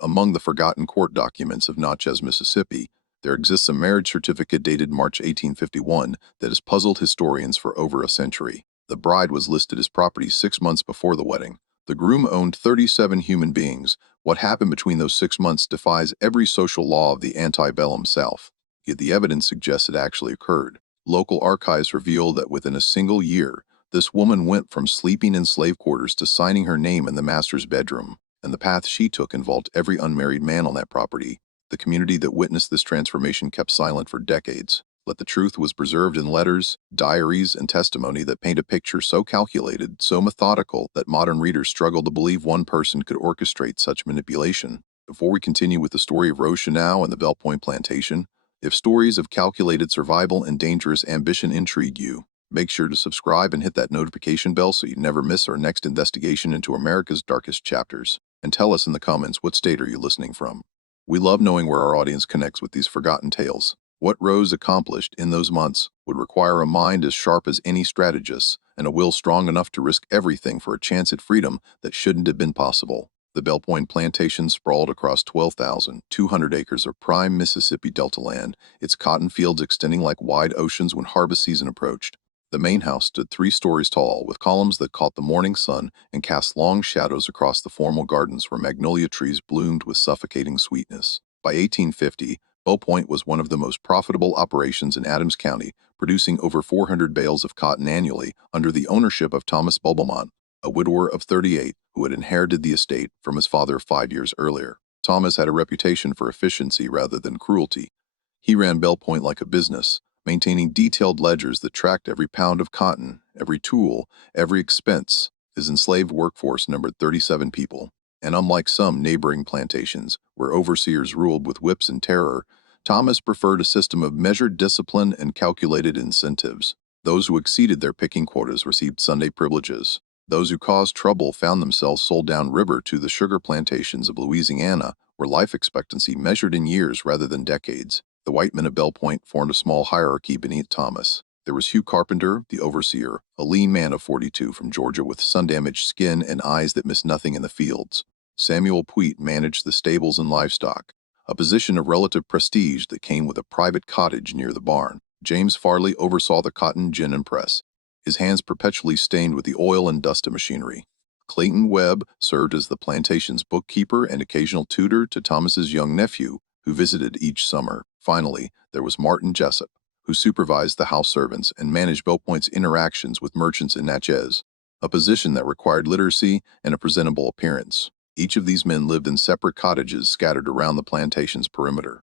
Among the forgotten court documents of Natchez, Mississippi, there exists a marriage certificate dated March 1851 that has puzzled historians for over a century. The bride was listed as property 6 months before the wedding. The groom owned 37 human beings. What happened between those 6 months defies every social law of the antebellum South. Yet the evidence suggests it actually occurred. Local archives reveal that within a single year, this woman went from sleeping in slave quarters to signing her name in the master's bedroom, and the path she took involved every unmarried man on that property. The community that witnessed this transformation kept silent for decades. But the truth was preserved in letters, diaries, and testimony that paint a picture so calculated, so methodical, that modern readers struggle to believe one person could orchestrate such manipulation. Before we continue with the story of Rose Chanau and the Bell Point Plantation, if stories of calculated survival and dangerous ambition intrigue you, make sure to subscribe and hit that notification bell so you never miss our next investigation into America's darkest chapters. And tell us in the comments, what state are you listening from? We love knowing where our audience connects with these forgotten tales. What Rose accomplished in those months would require a mind as sharp as any strategist's and a will strong enough to risk everything for a chance at freedom that shouldn't have been possible. The Bell Point Plantation sprawled across 12,200 acres of prime Mississippi Delta land, its cotton fields extending like wide oceans when harvest season approached. The main house stood 3 stories tall, with columns that caught the morning sun and cast long shadows across the formal gardens where magnolia trees bloomed with suffocating sweetness. By 1850, Bell Point was one of the most profitable operations in Adams County, producing over 400 bales of cotton annually under the ownership of Thomas Bubblemont, a widower of 38 who had inherited the estate from his father 5 years earlier. Thomas had a reputation for efficiency rather than cruelty. He ran Bell Point like a business, maintaining detailed ledgers that tracked every pound of cotton, every tool, every expense. His enslaved workforce numbered 37 people, and unlike some neighboring plantations, where overseers ruled with whips and terror, Thomas preferred a system of measured discipline and calculated incentives. Those who exceeded their picking quotas received Sunday privileges. Those who caused trouble found themselves sold downriver to the sugar plantations of Louisiana, where life expectancy measured in years rather than decades. The white men of Bell Point formed a small hierarchy beneath Thomas. There was Hugh Carpenter, the overseer, a lean man of 42 from Georgia with sun-damaged skin and eyes that missed nothing in the fields. Samuel Puet managed the stables and livestock, a position of relative prestige that came with a private cottage near the barn. James Farley oversaw the cotton gin and press, his hands perpetually stained with the oil and dust of machinery. Clayton Webb served as the plantation's bookkeeper and occasional tutor to Thomas's young nephew, who visited each summer. Finally, there was Martin Jessup, who supervised the house servants and managed Bell Point's interactions with merchants in Natchez, a position that required literacy and a presentable appearance. Each of these men lived in separate cottages scattered around the plantation's perimeter,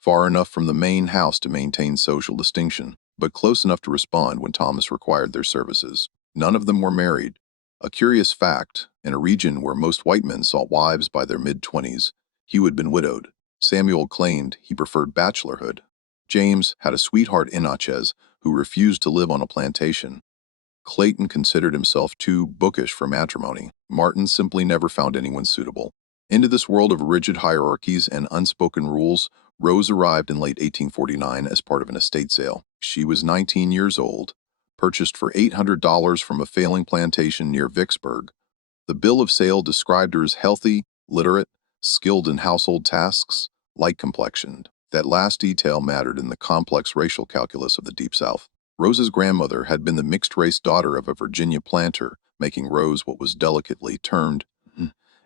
far enough from the main house to maintain social distinction, but close enough to respond when Thomas required their services. None of them were married, a curious fact in a region where most white men sought wives by their mid-20s. Hugh had been widowed. Samuel claimed he preferred bachelorhood. James had a sweetheart in Natchez who refused to live on a plantation. Clayton considered himself too bookish for matrimony. Martin simply never found anyone suitable. Into this world of rigid hierarchies and unspoken rules, Rose arrived in late 1849 as part of an estate sale. She was 19 years old, purchased for $800 from a failing plantation near Vicksburg. The bill of sale described her as healthy, literate, skilled in household tasks, light-complexioned. That last detail mattered in the complex racial calculus of the Deep South. Rose's grandmother had been the mixed-race daughter of a Virginia planter, making Rose what was delicately termed,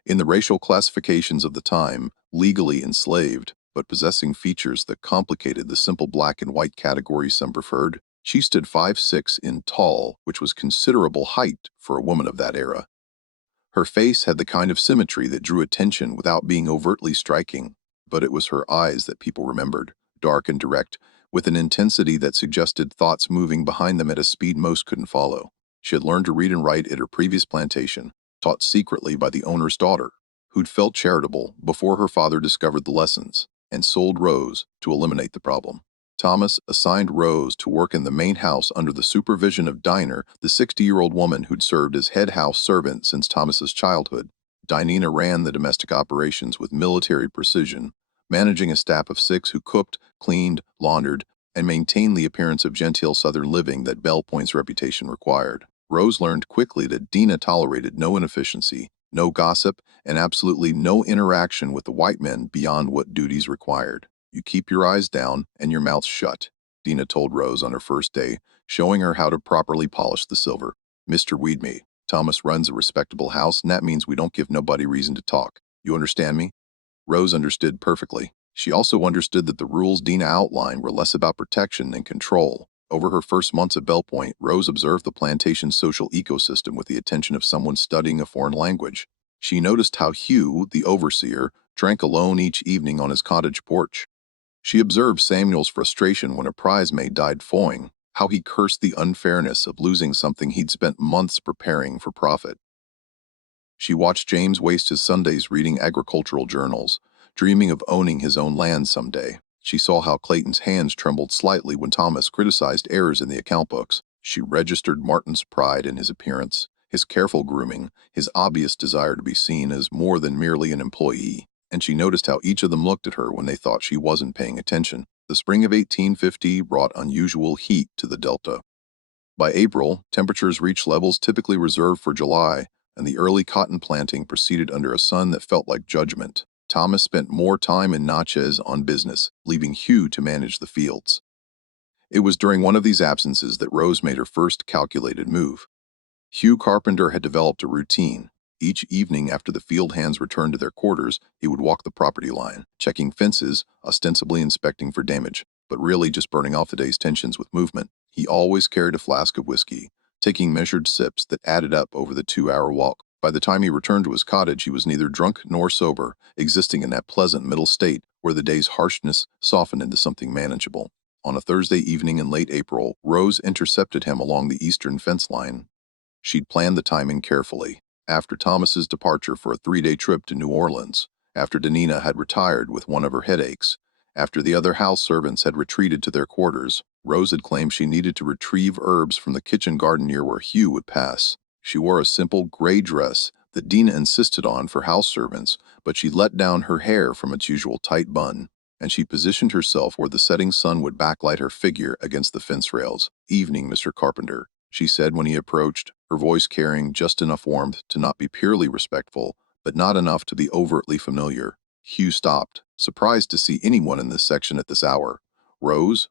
in the racial classifications of the time, legally enslaved, but possessing features that complicated the simple black and white categories some preferred. She stood 5'6" in tall, which was considerable height for a woman of that era. Her face had the kind of symmetry that drew attention without being overtly striking, but it was her eyes that people remembered, dark and direct, with an intensity that suggested thoughts moving behind them at a speed most couldn't follow. She had learned to read and write at her previous plantation, taught secretly by the owner's daughter, who'd felt charitable before her father discovered the lessons, and sold Rose to eliminate the problem. Thomas assigned Rose to work in the main house under the supervision of Dinah, the 60-year-old woman who'd served as head house servant since Thomas's childhood. Dinah ran the domestic operations with military precision, managing a staff of 6 who cooked, cleaned, laundered, and maintained the appearance of genteel Southern living that Bell Point's reputation required. Rose learned quickly that Dinah tolerated no inefficiency, no gossip, and absolutely no interaction with the white men beyond what duties required. You keep your eyes down and your mouth shut, Dina told Rose on her first day, showing her how to properly polish the silver. Mr. Weedme, Thomas runs a respectable house, and that means we don't give nobody reason to talk. You understand me? Rose understood perfectly. She also understood that the rules Dina outlined were less about protection than control. Over her first months at Bell Point, Rose observed the plantation's social ecosystem with the attention of someone studying a foreign language. She noticed how Hugh, the overseer, drank alone each evening on his cottage porch. She observed Samuel's frustration when a prize mate died foying, how he cursed the unfairness of losing something he'd spent months preparing for profit. She watched James waste his Sundays reading agricultural journals, dreaming of owning his own land someday. She saw how Clayton's hands trembled slightly when Thomas criticized errors in the account books. She registered Martin's pride in his appearance, his careful grooming, his obvious desire to be seen as more than merely an employee. And she noticed how each of them looked at her when they thought she wasn't paying attention. The spring of 1850 brought unusual heat to the Delta. By April, temperatures reached levels typically reserved for July, and the early cotton planting proceeded under a sun that felt like judgment. Thomas spent more time in Natchez on business, leaving Hugh to manage the fields. It was during one of these absences that Rose made her first calculated move. Hugh Carpenter had developed a routine. Each evening after the field hands returned to their quarters, he would walk the property line, checking fences, ostensibly inspecting for damage, but really just burning off the day's tensions with movement. He always carried a flask of whiskey, taking measured sips that added up over the 2-hour walk. By the time he returned to his cottage, he was neither drunk nor sober, existing in that pleasant middle state where the day's harshness softened into something manageable. On a Thursday evening in late April, Rose intercepted him along the eastern fence line. She'd planned the timing carefully. After Thomas's departure for a 3-day trip to New Orleans, after Danina had retired with one of her headaches, after the other house servants had retreated to their quarters, Rose had claimed she needed to retrieve herbs from the kitchen garden near where Hugh would pass. She wore a simple gray dress that Dina insisted on for house servants, but she let down her hair from its usual tight bun, and she positioned herself where the setting sun would backlight her figure against the fence rails. "Evening, Mr. Carpenter," she said when he approached, her voice carrying just enough warmth to not be purely respectful, but not enough to be overtly familiar. Hugh stopped, surprised to see anyone in this section at this hour. "Rose?"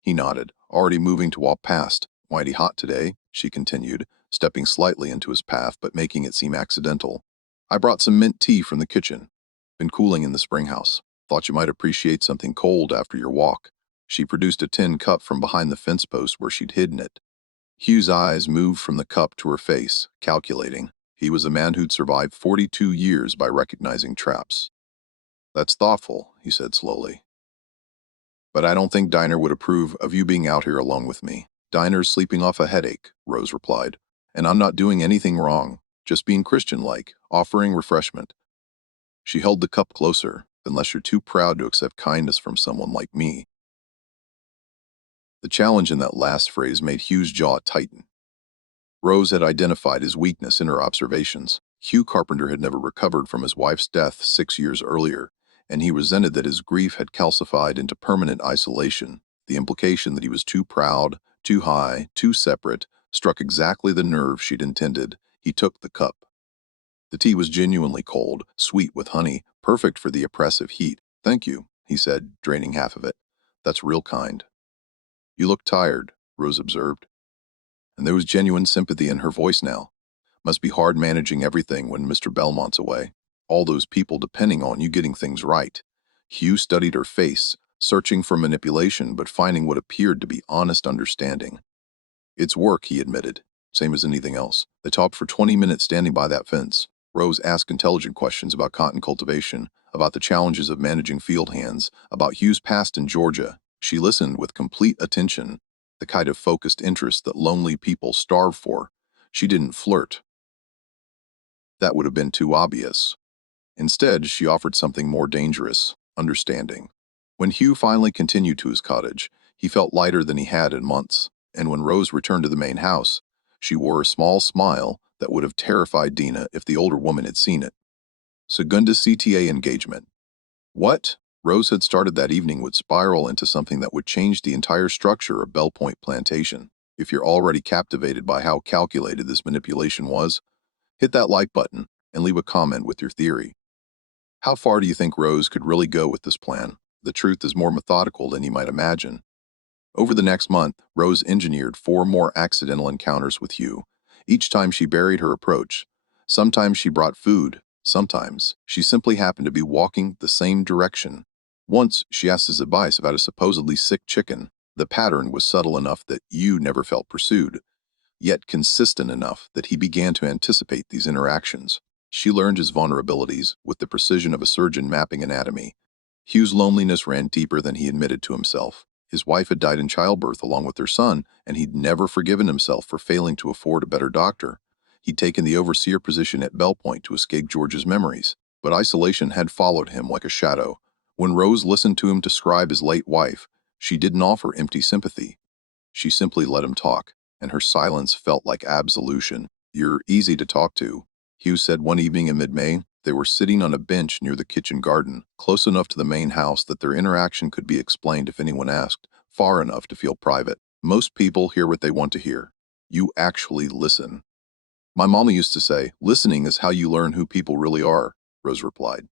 He nodded, already moving to walk past. "Mighty hot today," she continued, stepping slightly into his path but making it seem accidental. "I brought some mint tea from the kitchen. Been cooling in the spring house. Thought you might appreciate something cold after your walk." She produced a tin cup from behind the fence post where she'd hidden it. Hugh's eyes moved from the cup to her face, calculating. He was a man who'd survived 42 years by recognizing traps. "That's thoughtful," he said slowly. "But I don't think Diner would approve of you being out here alone with me." "Diner's sleeping off a headache," Rose replied. "And I'm not doing anything wrong, just being Christian-like, offering refreshment." She held the cup closer. "Unless you're too proud to accept kindness from someone like me." The challenge in that last phrase made Hugh's jaw tighten. Rose had identified his weakness in her observations. Hugh Carpenter had never recovered from his wife's death 6 years earlier, and he resented that his grief had calcified into permanent isolation. The implication that he was too proud, too high, too separate, struck exactly the nerve she'd intended. He took the cup. The tea was genuinely cold, sweet with honey, perfect for the oppressive heat. "Thank you," he said, draining half of it. "That's real kind." "You look tired," Rose observed, and there was genuine sympathy in her voice now. "Must be hard managing everything when Mr. Belmont's away. All those people depending on you getting things right." Hugh studied her face, searching for manipulation but finding what appeared to be honest understanding. "It's work," he admitted, "same as anything else." They talked for 20 minutes standing by that fence. Rose asked intelligent questions about cotton cultivation, about the challenges of managing field hands, about Hugh's past in Georgia. She listened with complete attention, the kind of focused interest that lonely people starve for. She didn't flirt. That would have been too obvious. Instead, she offered something more dangerous: understanding. When Hugh finally continued to his cottage, he felt lighter than he had in months, and when Rose returned to the main house, she wore a small smile that would have terrified Dina if the older woman had seen it. Segunda CTA engagement. What Rose had started that evening would spiral into something that would change the entire structure of Bell Point Plantation. If you're already captivated by how calculated this manipulation was, hit that like button. and leave a comment with your theory. How far do you think Rose could really go with this plan? The truth is more methodical than you might imagine. Over the next month, Rose engineered 4 more accidental encounters with Hugh. Each time she varied her approach. Sometimes she brought food, sometimes she simply happened to be walking the same direction. Once, she asked his advice about a supposedly sick chicken. The pattern was subtle enough that Hugh never felt pursued, yet consistent enough that he began to anticipate these interactions. She learned his vulnerabilities with the precision of a surgeon mapping anatomy. Hugh's loneliness ran deeper than he admitted to himself. His wife had died in childbirth along with their son, and he'd never forgiven himself for failing to afford a better doctor. He'd taken the overseer position at Bell Point to escape George's memories, but isolation had followed him like a shadow. When Rose listened to him describe his late wife, she didn't offer empty sympathy. She simply let him talk, and her silence felt like absolution. "You're easy to talk to," Hugh said one evening in mid-May. They were sitting on a bench near the kitchen garden, close enough to the main house that their interaction could be explained if anyone asked, far enough to feel private. "Most people hear what they want to hear. You actually listen." "My mama used to say, listening is how you learn who people really are," Rose replied.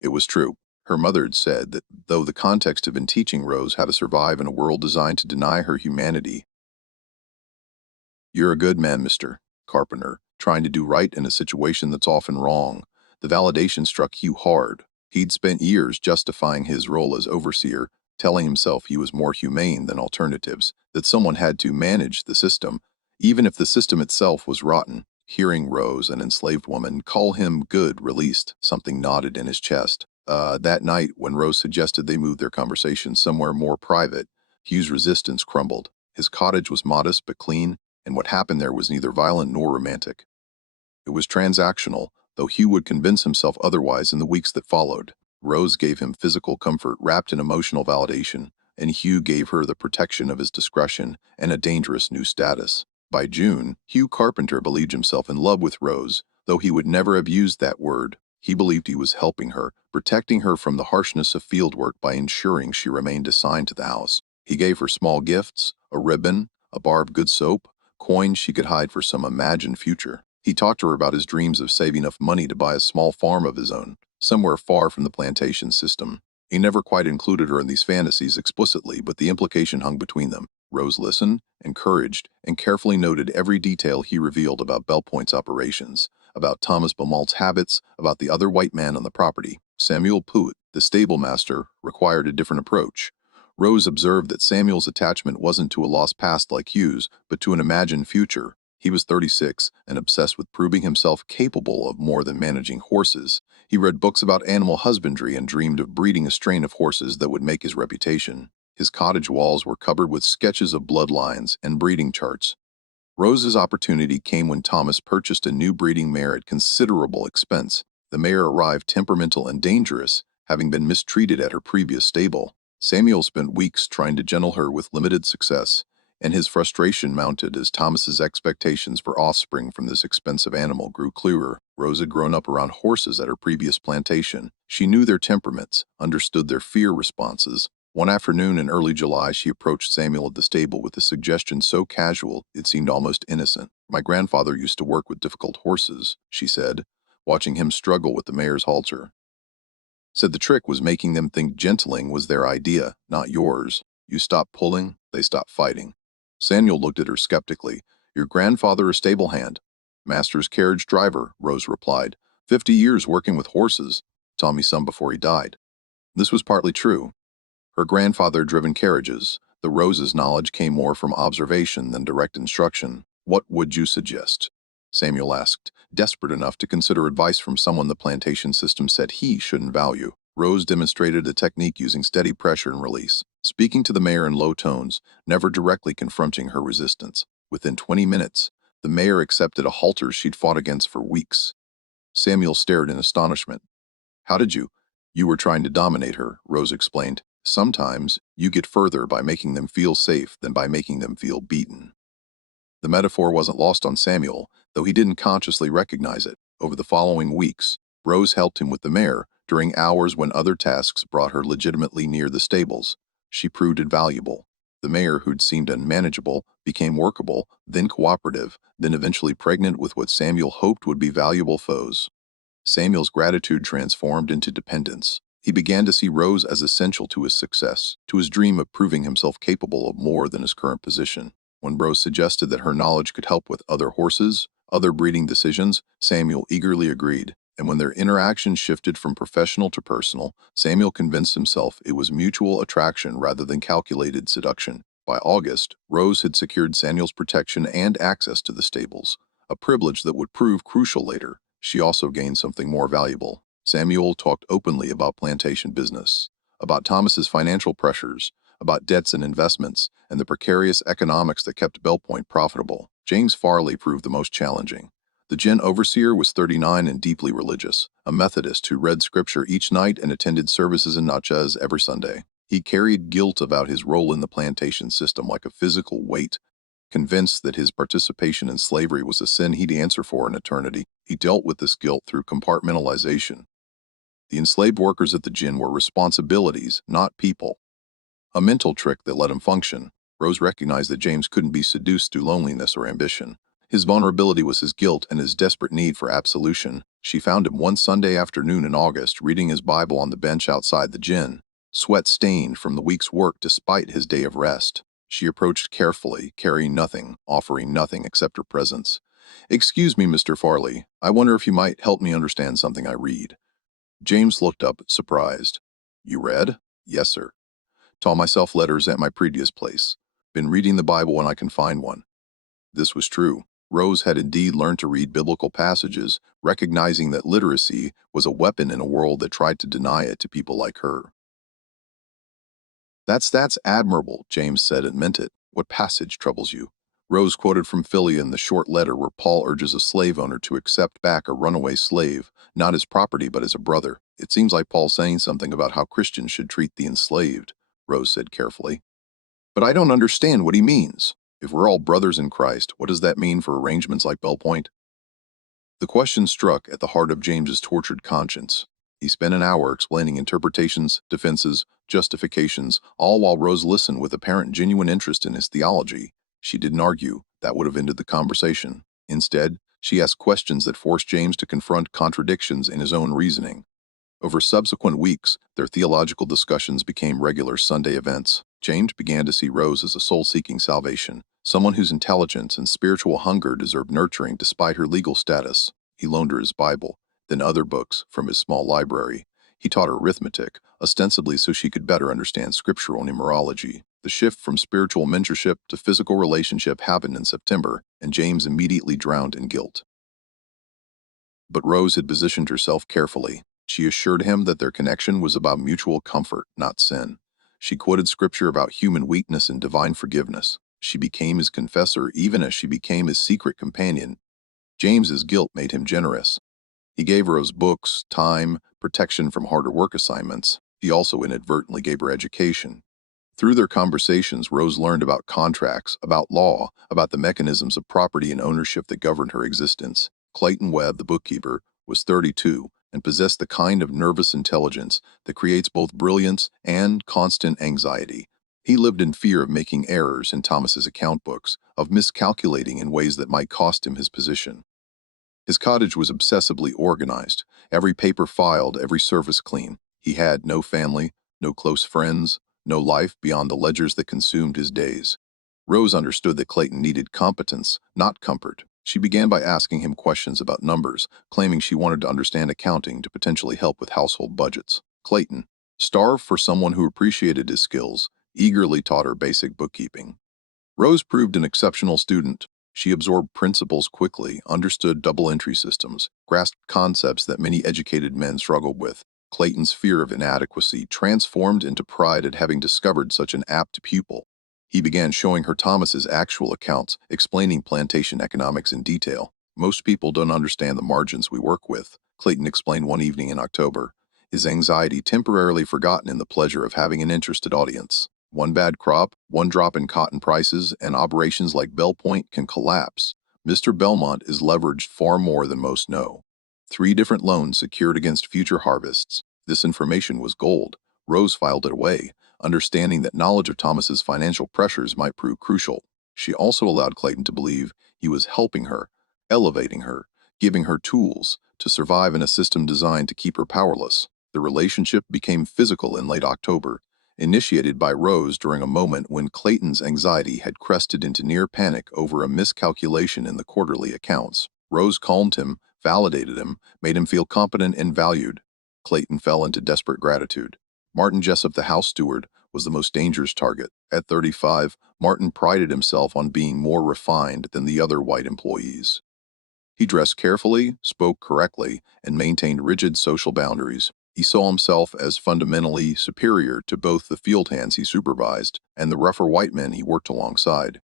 It was true. Her mother had said that though the context had been teaching Rose how to survive in a world designed to deny her humanity. "You're a good man, Mr. Carpenter, trying to do right in a situation that's often wrong." The validation struck Hugh hard. He'd spent years justifying his role as overseer, telling himself he was more humane than alternatives, that someone had to manage the system, even if the system itself was rotten. Hearing Rose, an enslaved woman, call him good released something knotted in his chest. That night, when Rose suggested they move their conversation somewhere more private, Hugh's resistance crumbled. His cottage was modest but clean, and what happened there was neither violent nor romantic. It was transactional, though Hugh would convince himself otherwise in the weeks that followed. Rose gave him physical comfort wrapped in emotional validation, and Hugh gave her the protection of his discretion and a dangerous new status. By June, Hugh Carpenter believed himself in love with Rose, though he would never have used that word. He believed he was helping her, protecting her from the harshness of fieldwork by ensuring she remained assigned to the house. He gave her small gifts, a ribbon, a bar of good soap, coins she could hide for some imagined future. He talked to her about his dreams of saving enough money to buy a small farm of his own, somewhere far from the plantation system. He never quite included her in these fantasies explicitly, but the implication hung between them. Rose listened, encouraged, and carefully noted every detail he revealed about Bell Point's operations, about Thomas Beaumont's habits, about the other white man on the property. Samuel Pruitt, the stable master, required a different approach. Rose observed that Samuel's attachment wasn't to a lost past like Hugh's, but to an imagined future. He was 36 and obsessed with proving himself capable of more than managing horses. He read books about animal husbandry and dreamed of breeding a strain of horses that would make his reputation. His cottage walls were covered with sketches of bloodlines and breeding charts. Rose's opportunity came when Thomas purchased a new breeding mare at considerable expense. The mare arrived temperamental and dangerous, having been mistreated at her previous stable. Samuel spent weeks trying to gentle her with limited success, and his frustration mounted as Thomas's expectations for offspring from this expensive animal grew clearer. Rose had grown up around horses at her previous plantation. She knew their temperaments, understood their fear responses. One afternoon in early July, she approached Samuel at the stable with a suggestion so casual it seemed almost innocent. "My grandfather used to work with difficult horses," she said, watching him struggle with the mare's halter. "Said the trick was making them think gentling was their idea, not yours. You stop pulling, they stop fighting." Samuel looked at her skeptically. "Your grandfather a stable hand?" "Master's carriage driver," Rose replied. 50 years working with horses. Taught me some before he died." This was partly true. Her grandfather had driven carriages. The Rose's knowledge came more from observation than direct instruction. "What would you suggest?" Samuel asked, desperate enough to consider advice from someone the plantation system said he shouldn't value. Rose demonstrated a technique using steady pressure and release, speaking to the mare in low tones, never directly confronting her resistance. Within 20 minutes, the mare accepted a halter she'd fought against for weeks. Samuel stared in astonishment. "How did you?" "You were trying to dominate her," Rose explained. "Sometimes you get further by making them feel safe than by making them feel beaten." The metaphor wasn't lost on Samuel, though he didn't consciously recognize it. Over the following weeks, Rose helped him with the mare during hours when other tasks brought her legitimately near the stables. She proved invaluable. The mayor, who'd seemed unmanageable, became workable, then cooperative, then eventually pregnant with what Samuel hoped would be valuable foes. Samuel's gratitude transformed into dependence. He began to see Rose as essential to his success, to his dream of proving himself capable of more than his current position. When Rose suggested that her knowledge could help with other horses, other breeding decisions, Samuel eagerly agreed. And when their interaction shifted from professional to personal, Samuel convinced himself it was mutual attraction rather than calculated seduction. By August, Rose had secured Samuel's protection and access to the stables, a privilege that would prove crucial later. She also gained something more valuable. Samuel talked openly about plantation business, about Thomas's financial pressures, about debts and investments, and the precarious economics that kept Bell Point profitable. James Farley proved the most challenging. The gin overseer was 39 and deeply religious, a Methodist who read scripture each night and attended services in Natchez every Sunday. He carried guilt about his role in the plantation system like a physical weight. Convinced that his participation in slavery was a sin he'd answer for in eternity, he dealt with this guilt through compartmentalization. The enslaved workers at the gin were responsibilities, not people. A mental trick that let him function. Rose recognized that James couldn't be seduced through loneliness or ambition. His vulnerability was his guilt and his desperate need for absolution. She found him one Sunday afternoon in August reading his Bible on the bench outside the gin, sweat stained from the week's work despite his day of rest. She approached carefully, carrying nothing, offering nothing except her presence. "Excuse me, Mr. Farley. I wonder if you might help me understand something I read." James looked up, surprised. "You read?" "Yes, sir. Taught myself letters at my previous place. Been reading the Bible when I can find one." This was true. Rose had indeed learned to read biblical passages, recognizing that literacy was a weapon in a world that tried to deny it to people like her. That's admirable," James said and meant it. "What passage troubles you?" Rose quoted from Philippians, the short letter where Paul urges a slave owner to accept back a runaway slave, not as property but as a brother. "It seems like Paul saying something about how Christians should treat the enslaved," Rose said carefully. "But I don't understand what he means. If we're all brothers in Christ, what does that mean for arrangements like Bell Point?" The question struck at the heart of James's tortured conscience. He spent an hour explaining interpretations, defenses, justifications, all while Rose listened with apparent genuine interest in his theology. She didn't argue. That would have ended the conversation. Instead, she asked questions that forced James to confront contradictions in his own reasoning. Over subsequent weeks, their theological discussions became regular Sunday events. James began to see Rose as a soul-seeking salvation, someone whose intelligence and spiritual hunger deserved nurturing despite her legal status. He loaned her his Bible, then other books from his small library. He taught her arithmetic, ostensibly so she could better understand scriptural numerology. The shift from spiritual mentorship to physical relationship happened in September, and James immediately drowned in guilt. But Rose had positioned herself carefully. She assured him that their connection was about mutual comfort, not sin. She quoted scripture about human weakness and divine forgiveness. She became his confessor even as she became his secret companion. James's guilt made him generous. He gave Rose books, time, protection from harder work assignments. He also inadvertently gave her education. Through their conversations, Rose learned about contracts, about law, about the mechanisms of property and ownership that governed her existence. Clayton Webb, the bookkeeper, was 32 and possessed the kind of nervous intelligence that creates both brilliance and constant anxiety. He lived in fear of making errors in Thomas's account books, of miscalculating in ways that might cost him his position. His cottage was obsessively organized, every paper filed, every surface clean. He had no family, no close friends, no life beyond the ledgers that consumed his days. Rose understood that Clayton needed competence, not comfort. She began by asking him questions about numbers, claiming she wanted to understand accounting to potentially help with household budgets. Clayton, starved for someone who appreciated his skills, eagerly taught her basic bookkeeping. Rose proved an exceptional student. She absorbed principles quickly, understood double entry systems, grasped concepts that many educated men struggled with. Clayton's fear of inadequacy transformed into pride at having discovered such an apt pupil. He began showing her Thomas's actual accounts, explaining plantation economics in detail. "Most people don't understand the margins we work with," Clayton explained one evening in October, his anxiety temporarily forgotten in the pleasure of having an interested audience. One bad crop, one drop in cotton prices, and operations like Bell Point can collapse. Mr. Belmont is leveraged far more than most know. 3 different loans secured against future harvests. This information was gold. Rose filed it away, understanding that knowledge of Thomas's financial pressures might prove crucial. She also allowed Clayton to believe he was helping her, elevating her, giving her tools to survive in a system designed to keep her powerless. The relationship became physical in late October, initiated by Rose during a moment when Clayton's anxiety had crested into near panic over a miscalculation in the quarterly accounts. Rose calmed him, validated him, made him feel competent and valued. Clayton fell into desperate gratitude. Martin Jessup, the house steward, was the most dangerous target. At 35, Martin prided himself on being more refined than the other white employees. He dressed carefully, spoke correctly, and maintained rigid social boundaries. He saw himself as fundamentally superior to both the field hands he supervised and the rougher white men he worked alongside.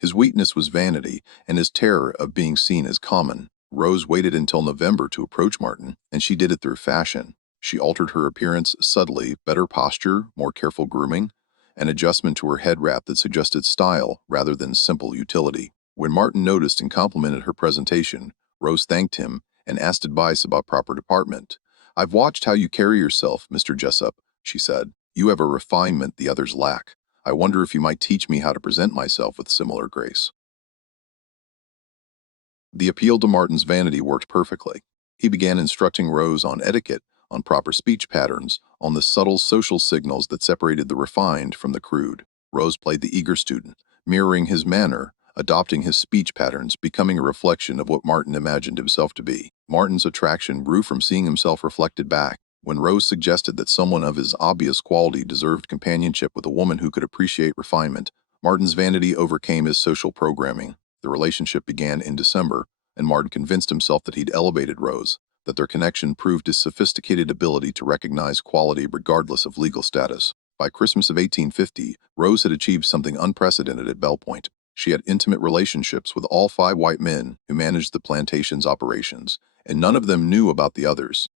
His weakness was vanity and his terror of being seen as common. Rose waited until November to approach Martin, and she did it through fashion. She altered her appearance subtly, better posture, more careful grooming, an adjustment to her head wrap that suggested style rather than simple utility. When Martin noticed and complimented her presentation, Rose thanked him and asked advice about proper deportment. "I've watched how you carry yourself, Mr. Jessup," she said. "You have a refinement the others lack. I wonder if you might teach me how to present myself with similar grace." The appeal to Martin's vanity worked perfectly. He began instructing Rose on etiquette, on proper speech patterns, on the subtle social signals that separated the refined from the crude. Rose played the eager student, mirroring his manner, adopting his speech patterns, becoming a reflection of what Martin imagined himself to be. Martin's attraction grew from seeing himself reflected back. When Rose suggested that someone of his obvious quality deserved companionship with a woman who could appreciate refinement, Martin's vanity overcame his social programming. The relationship began in December, and Martin convinced himself that he'd elevated Rose, that their connection proved his sophisticated ability to recognize quality regardless of legal status. By Christmas of 1850, Rose had achieved something unprecedented at Bell Point. She had intimate relationships with all 5 white men who managed the plantation's operations, and none of them knew about the others.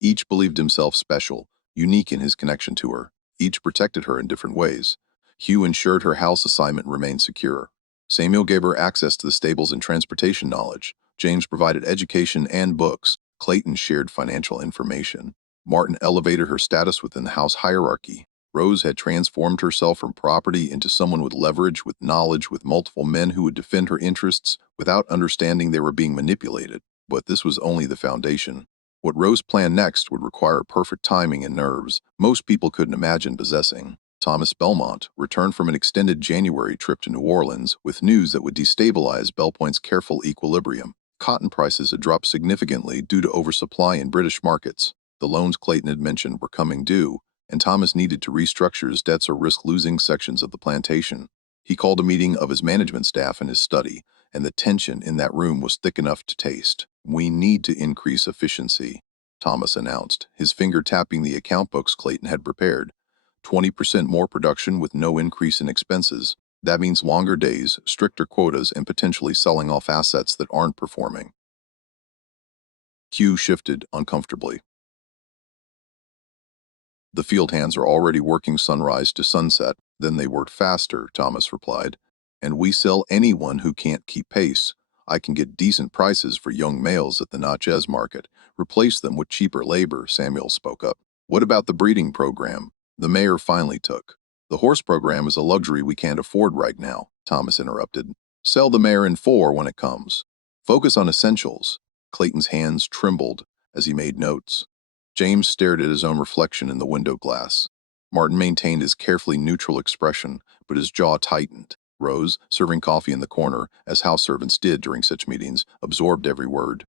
Each believed himself special, unique in his connection to her. Each protected her in different ways. Hugh ensured her house assignment remained secure. Samuel gave her access to the stables and transportation knowledge. James provided education and books. Clayton shared financial information. Martin elevated her status within the house hierarchy. Rose had transformed herself from property into someone with leverage, with knowledge, with multiple men who would defend her interests without understanding they were being manipulated. But this was only the foundation. What Rose planned next would require perfect timing and nerves most people couldn't imagine possessing. Thomas Belmont returned from an extended January trip to New Orleans with news that would destabilize Bell Point's careful equilibrium. Cotton prices had dropped significantly due to oversupply in British markets. The loans Clayton had mentioned were coming due, and Thomas needed to restructure his debts or risk losing sections of the plantation. He called a meeting of his management staff in his study, and the tension in that room was thick enough to taste. "We need to increase efficiency," Thomas announced, his finger tapping the account books Clayton had prepared. 20% more production with no increase in expenses. That means longer days, stricter quotas, and potentially selling off assets that aren't performing. Q shifted uncomfortably. "The field hands are already working sunrise to sunset, then they work faster," Thomas replied. "And we sell anyone who can't keep pace. I can get decent prices for young males at the Natchez market. Replace them with cheaper labor," Samuel spoke up. "What about the breeding program?" The mayor finally took. "The horse program is a luxury we can't afford right now," Thomas interrupted. "Sell the mare in 4 when it comes. Focus on essentials." Clayton's hands trembled as he made notes. James stared at his own reflection in the window glass. Martin maintained his carefully neutral expression, but his jaw tightened. Rose, serving coffee in the corner, as house servants did during such meetings, absorbed every word.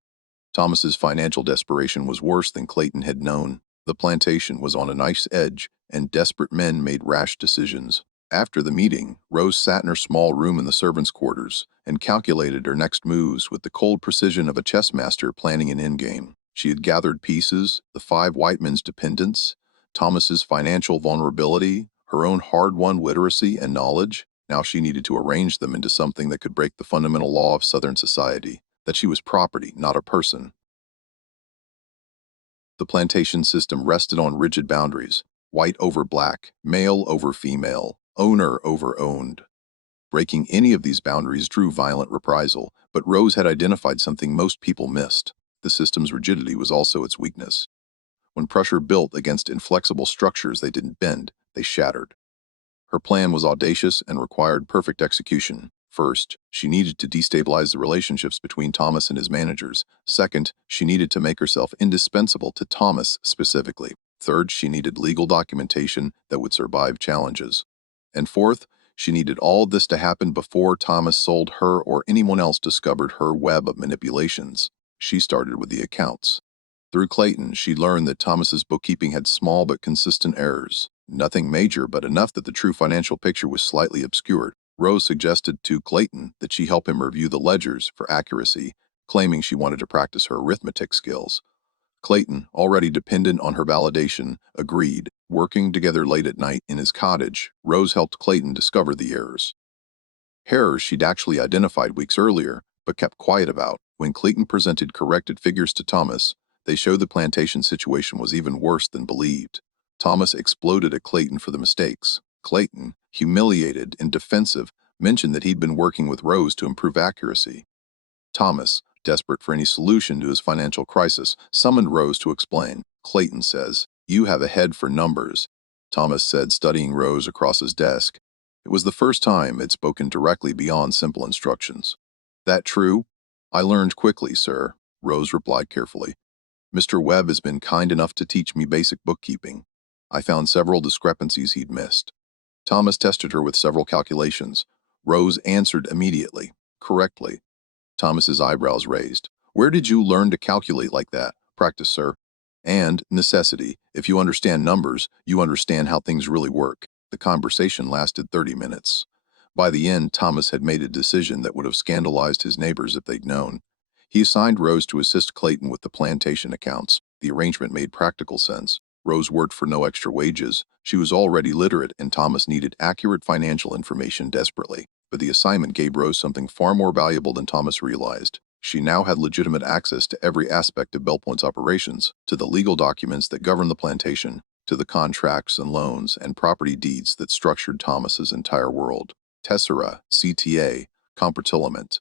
Thomas's financial desperation was worse than Clayton had known. The plantation was on a knife's edge, and desperate men made rash decisions. After the meeting, Rose sat in her small room in the servants' quarters and calculated her next moves with the cold precision of a chess master planning an endgame. She had gathered pieces, the 5 white men's dependence, Thomas's financial vulnerability, her own hard-won literacy and knowledge. Now she needed to arrange them into something that could break the fundamental law of Southern society, that she was property, not a person. The plantation system rested on rigid boundaries: white over black, male over female, owner over owned. Breaking any of these boundaries drew violent reprisal, but Rose had identified something most people missed. The system's rigidity was also its weakness. When pressure built against inflexible structures, they didn't bend, they shattered. Her plan was audacious and required perfect execution. First, she needed to destabilize the relationships between Thomas and his managers. Second, she needed to make herself indispensable to Thomas specifically. Third, she needed legal documentation that would survive challenges. And fourth, she needed all this to happen before Thomas sold her or anyone else discovered her web of manipulations. She started with the accounts. Through Clayton, she learned that Thomas's bookkeeping had small but consistent errors. Nothing major, but enough that the true financial picture was slightly obscured. Rose suggested to Clayton that she help him review the ledgers for accuracy, claiming she wanted to practice her arithmetic skills. Clayton, already dependent on her validation, agreed. Working together late at night in his cottage, Rose helped Clayton discover the errors. Errors she'd actually identified weeks earlier, but kept quiet about. When Clayton presented corrected figures to Thomas, they showed the plantation situation was even worse than believed. Thomas exploded at Clayton for the mistakes. Clayton, humiliated and defensive, mentioned that he'd been working with Rose to improve accuracy. Thomas, desperate for any solution to his financial crisis, summoned Rose to explain. Clayton says, "You have a head for numbers," Thomas said, studying Rose across his desk. It was the first time it spoken directly beyond simple instructions. "That true?" "I learned quickly, sir," Rose replied carefully. "Mr. Webb has been kind enough to teach me basic bookkeeping. I found several discrepancies he'd missed." Thomas tested her with several calculations. Rose answered immediately, correctly. Thomas's eyebrows raised. "Where did you learn to calculate like that?" "Practice, sir." "And necessity. If you understand numbers, you understand how things really work." The conversation lasted 30 minutes. By the end, Thomas had made a decision that would have scandalized his neighbors if they'd known. He assigned Rose to assist Clayton with the plantation accounts. The arrangement made practical sense. Rose worked for no extra wages. She was already literate, and Thomas needed accurate financial information desperately. But the assignment gave Rose something far more valuable than Thomas realized. She now had legitimate access to every aspect of Bellpoint's operations, to the legal documents that governed the plantation, to the contracts and loans and property deeds that structured Thomas's entire world. Tessera, CTA, compartiment.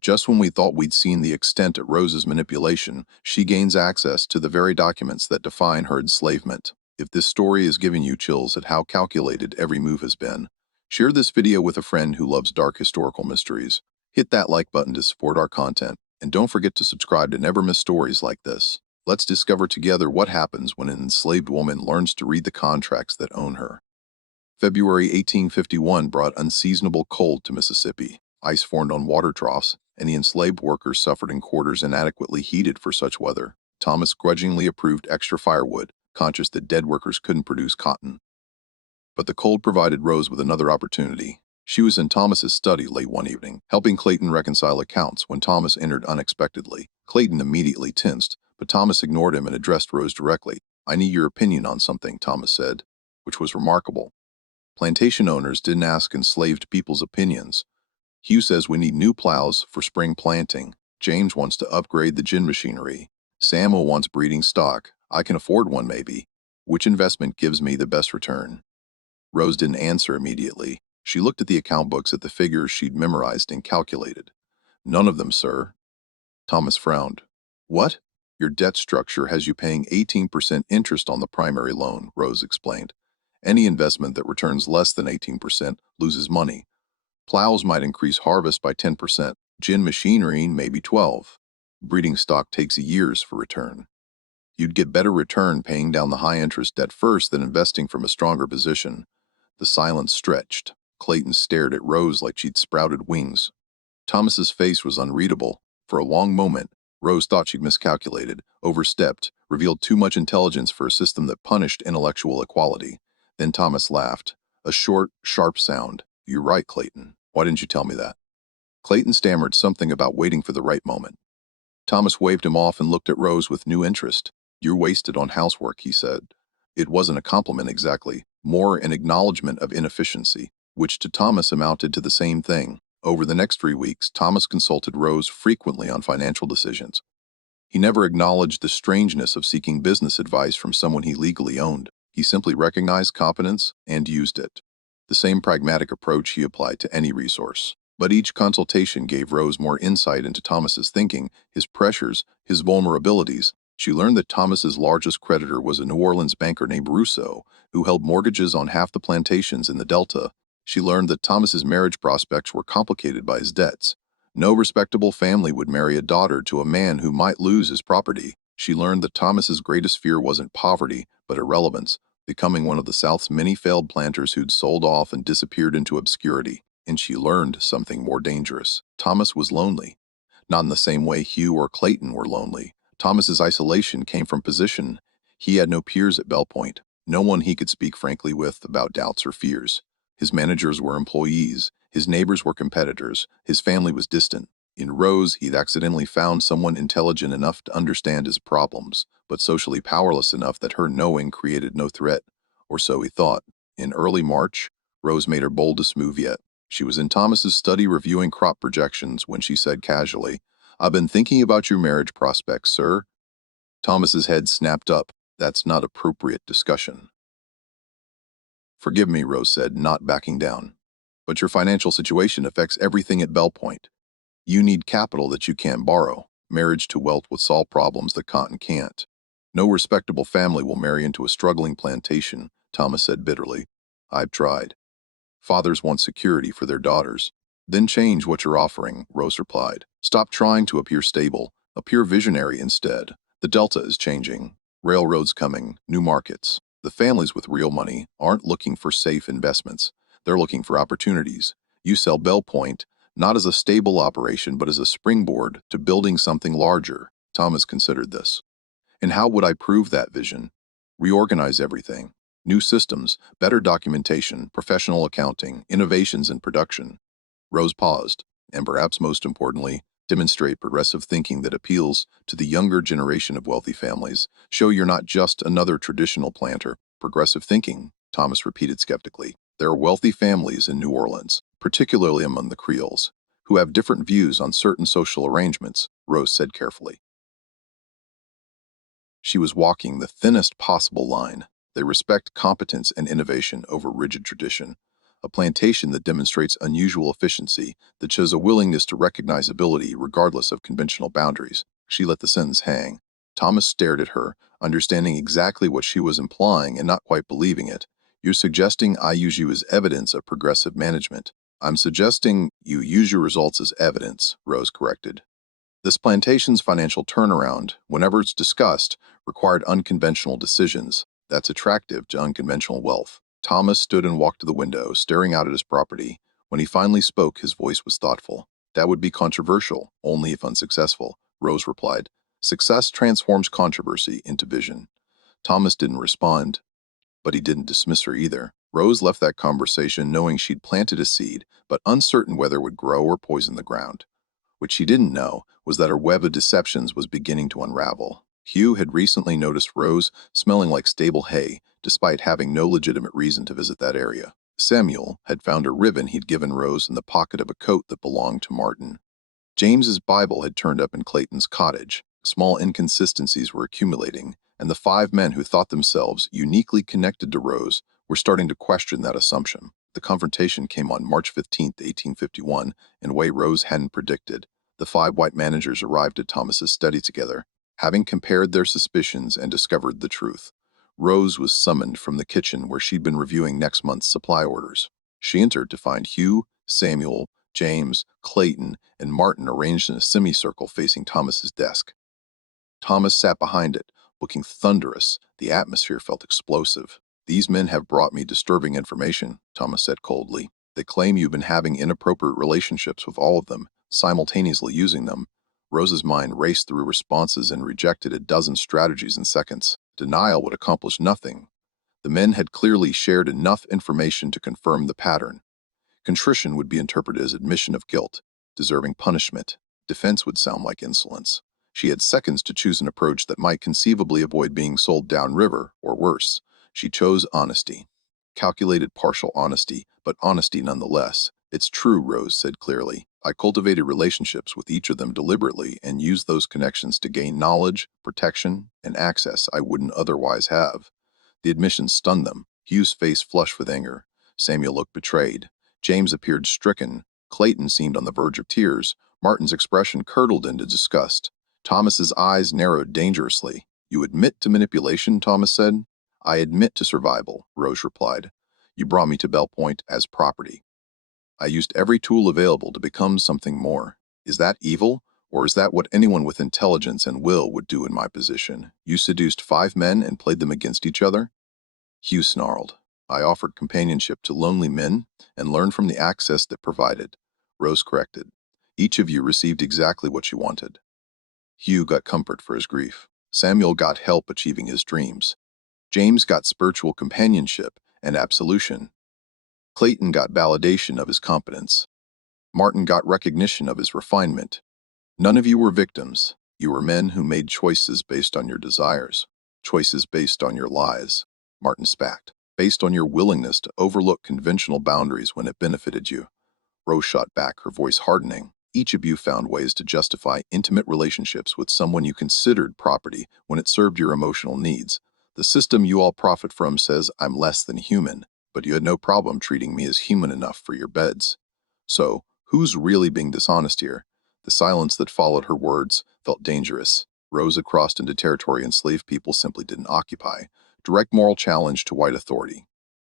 Just when we thought we'd seen the extent of Rose's manipulation, she gains access to the very documents that define her enslavement. If this story is giving you chills at how calculated every move has been, share this video with a friend who loves dark historical mysteries. Hit that like button to support our content, and don't forget to subscribe to never miss stories like this. Let's discover together what happens when an enslaved woman learns to read the contracts that own her. February 1851 brought unseasonable cold to Mississippi. Ice formed on water troughs, and the enslaved workers suffered in quarters inadequately heated for such weather. Thomas grudgingly approved extra firewood, conscious that dead workers couldn't produce cotton. But the cold provided Rose with another opportunity. She was in Thomas's study late one evening, helping Clayton reconcile accounts when Thomas entered unexpectedly. Clayton immediately tensed, but Thomas ignored him and addressed Rose directly. "I need your opinion on something," Thomas said, which was remarkable. Plantation owners didn't ask enslaved people's opinions. Hugh says we need new plows for spring planting. James wants to upgrade the gin machinery. Samuel wants breeding stock. I can afford one maybe. Which investment gives me the best return? Rose didn't answer immediately. She looked at the account books at the figures she'd memorized and calculated. "None of them, sir." Thomas frowned. "What?" "Your debt structure has you paying 18% interest on the primary loan," Rose explained. "Any investment that returns less than 18% loses money. Plows might increase harvest by 10%, gin machinery maybe 12. Breeding stock takes years for return. You'd get better return paying down the high-interest debt first than investing from a stronger position." The silence stretched. Clayton stared at Rose like she'd sprouted wings. Thomas's face was unreadable. For a long moment, Rose thought she'd miscalculated, overstepped, revealed too much intelligence for a system that punished intellectual equality. Then Thomas laughed. A short, sharp sound. "You're right, Clayton. Why didn't you tell me that?" Clayton stammered something about waiting for the right moment. Thomas waved him off and looked at Rose with new interest. "You're wasted on housework," he said. It wasn't a compliment exactly, more an acknowledgement of inefficiency, which to Thomas amounted to the same thing. Over the next 3 weeks, Thomas consulted Rose frequently on financial decisions. He never acknowledged the strangeness of seeking business advice from someone he legally owned. He simply recognized competence and used it. The same pragmatic approach he applied to any resource. But each consultation gave Rose more insight into Thomas's thinking, his pressures, his vulnerabilities. She learned that Thomas's largest creditor was a New Orleans banker named Rousseau, who held mortgages on half the plantations in the Delta. She learned that Thomas's marriage prospects were complicated by his debts. No respectable family would marry a daughter to a man who might lose his property. She learned that Thomas's greatest fear wasn't poverty, but irrelevance, becoming one of the South's many failed planters who'd sold off and disappeared into obscurity. And she learned something more dangerous. Thomas was lonely. Not in the same way Hugh or Clayton were lonely. Thomas's isolation came from position. He had no peers at Bell Point, no one he could speak frankly with about doubts or fears. His managers were employees, his neighbors were competitors, his family was distant. In Rose, he'd accidentally found someone intelligent enough to understand his problems, but socially powerless enough that her knowing created no threat, or so he thought. In early March, Rose made her boldest move yet. She was in Thomas's study reviewing crop projections when she said casually, "I've been thinking about your marriage prospects, sir." Thomas's head snapped up. "That's not appropriate discussion." "Forgive me," Rose said, not backing down. "But your financial situation affects everything at Bell Point. You need capital that you can't borrow. Marriage to wealth will solve problems that cotton can't. No respectable family will marry into a struggling plantation," Thomas said bitterly. "I've tried. Fathers want security for their daughters." "Then change what you're offering," Rose replied. "Stop trying to appear stable. Appear visionary instead. The Delta is changing. Railroads coming, new markets. The families with real money aren't looking for safe investments. They're looking for opportunities. You sell Bell Point, not as a stable operation, but as a springboard to building something larger." Thomas considered this. "And how would I prove that vision?" "Reorganize everything. New systems, better documentation, professional accounting, innovations in production." Rose paused, and perhaps most importantly, demonstrate progressive thinking that appeals to the younger generation of wealthy families. "Show you're not just another traditional planter." "Progressive thinking," Thomas repeated skeptically. "There are wealthy families in New Orleans, particularly among the Creoles, who have different views on certain social arrangements," Rose said carefully. She was walking the thinnest possible line. They respect competence and innovation over rigid tradition. A plantation that demonstrates unusual efficiency, that shows a willingness to recognize ability regardless of conventional boundaries. She let the sentence hang. Thomas stared at her, understanding exactly what she was implying and not quite believing it. "You're suggesting I use you as evidence of progressive management." "I'm suggesting you use your results as evidence," Rose corrected. "This plantation's financial turnaround, whenever it's discussed, required unconventional decisions. That's attractive to unconventional wealth." Thomas stood and walked to the window, staring out at his property. When he finally spoke, his voice was thoughtful. "That would be controversial, only if unsuccessful," Rose replied. "Success transforms controversy into vision." Thomas didn't respond, but he didn't dismiss her either. Rose left that conversation knowing she'd planted a seed, but uncertain whether it would grow or poison the ground. What she didn't know was that her web of deceptions was beginning to unravel. Hugh had recently noticed Rose smelling like stable hay, despite having no legitimate reason to visit that area. Samuel had found a ribbon he'd given Rose in the pocket of a coat that belonged to Martin. James's Bible had turned up in Clayton's cottage. Small inconsistencies were accumulating, and the five men who thought themselves uniquely connected to Rose were starting to question that assumption. The confrontation came on March 15, 1851, in a way Rose hadn't predicted. The five white managers arrived at Thomas's study together, having compared their suspicions and discovered the truth. Rose was summoned from the kitchen where she'd been reviewing next month's supply orders. She entered to find Hugh, Samuel, James, Clayton, and Martin arranged in a semicircle facing Thomas's desk. Thomas sat behind it, looking thunderous. The atmosphere felt explosive. "These men have brought me disturbing information," Thomas said coldly. "They claim you've been having inappropriate relationships with all of them, simultaneously using them." Rose's mind raced through responses and rejected a dozen strategies in seconds. Denial would accomplish nothing. The men had clearly shared enough information to confirm the pattern. Contrition would be interpreted as admission of guilt, deserving punishment. Defense would sound like insolence. She had seconds to choose an approach that might conceivably avoid being sold downriver, or worse. She chose honesty. Calculated partial honesty, but honesty nonetheless. "It's true," Rose said clearly. "I cultivated relationships with each of them deliberately and used those connections to gain knowledge, protection, and access I wouldn't otherwise have." The admission stunned them. Hugh's face flushed with anger. Samuel looked betrayed. James appeared stricken. Clayton seemed on the verge of tears. Martin's expression curdled into disgust. Thomas's eyes narrowed dangerously. You admit to manipulation, Thomas said. I admit to survival, Rose replied. You brought me to Bell Point as property. I used every tool available to become something more. Is that evil? Or is that what anyone with intelligence and will would do in my position? You seduced 5 men and played them against each other? Hugh snarled. I offered companionship to lonely men and learned from the access that provided. Rose corrected. Each of you received exactly what you wanted. Hugh got comfort for his grief. Samuel got help achieving his dreams. James got spiritual companionship and absolution. Clayton got validation of his competence. Martin got recognition of his refinement. None of you were victims. You were men who made choices based on your desires, choices based on your lies. Martin spat. Based on your willingness to overlook conventional boundaries when it benefited you. Rose shot back, her voice hardening. Each of you found ways to justify intimate relationships with someone you considered property when it served your emotional needs. The system you all profit from says I'm less than human, but you had no problem treating me as human enough for your beds. So, who's really being dishonest here? The silence that followed her words felt dangerous. Rose had crossed into territory enslaved people simply didn't occupy. Direct moral challenge to white authority.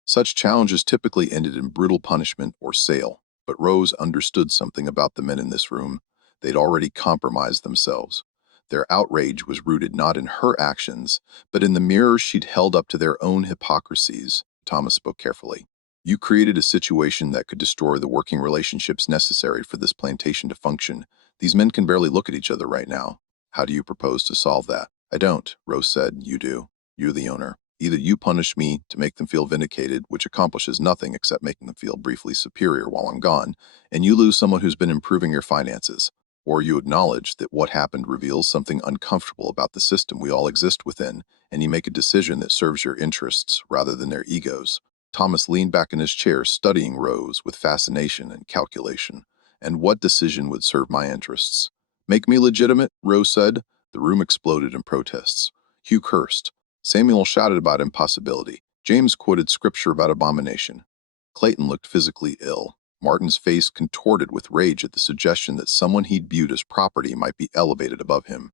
Such challenges typically ended in brutal punishment or sale, but Rose understood something about the men in this room. They'd already compromised themselves. Their outrage was rooted not in her actions, but in the mirrors she'd held up to their own hypocrisies. Thomas spoke carefully. You created a situation that could destroy the working relationships necessary for this plantation to function. These men can barely look at each other right now. How do you propose to solve that? I don't, Rose said. You do. You're the owner. Either you punish me to make them feel vindicated, which accomplishes nothing except making them feel briefly superior while I'm gone, and you lose someone who's been improving your finances, or you acknowledge that what happened reveals something uncomfortable about the system we all exist within, and you make a decision that serves your interests rather than their egos. Thomas leaned back in his chair, studying Rose with fascination and calculation. And what decision would serve my interests? Make me legitimate, Rose said. The room exploded in protests. Hugh cursed. Samuel shouted about impossibility. James quoted scripture about abomination. Clayton looked physically ill. Martin's face contorted with rage at the suggestion that someone he'd viewed as property might be elevated above him.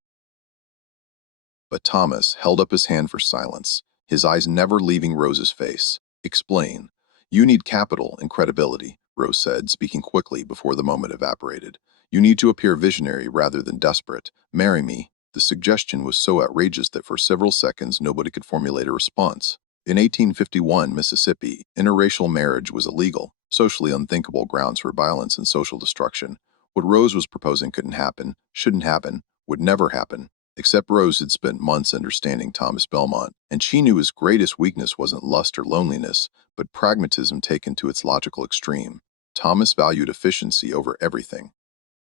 But Thomas held up his hand for silence, his eyes never leaving Rose's face. Explain. You need capital and credibility, Rose said, speaking quickly before the moment evaporated. You need to appear visionary rather than desperate. Marry me. The suggestion was so outrageous that for several seconds nobody could formulate a response. In 1851, Mississippi, interracial marriage was illegal, socially unthinkable grounds for violence and social destruction. What Rose was proposing couldn't happen, shouldn't happen, would never happen. Except Rose had spent months understanding Thomas Belmont, and she knew his greatest weakness wasn't lust or loneliness, but pragmatism taken to its logical extreme. Thomas valued efficiency over everything,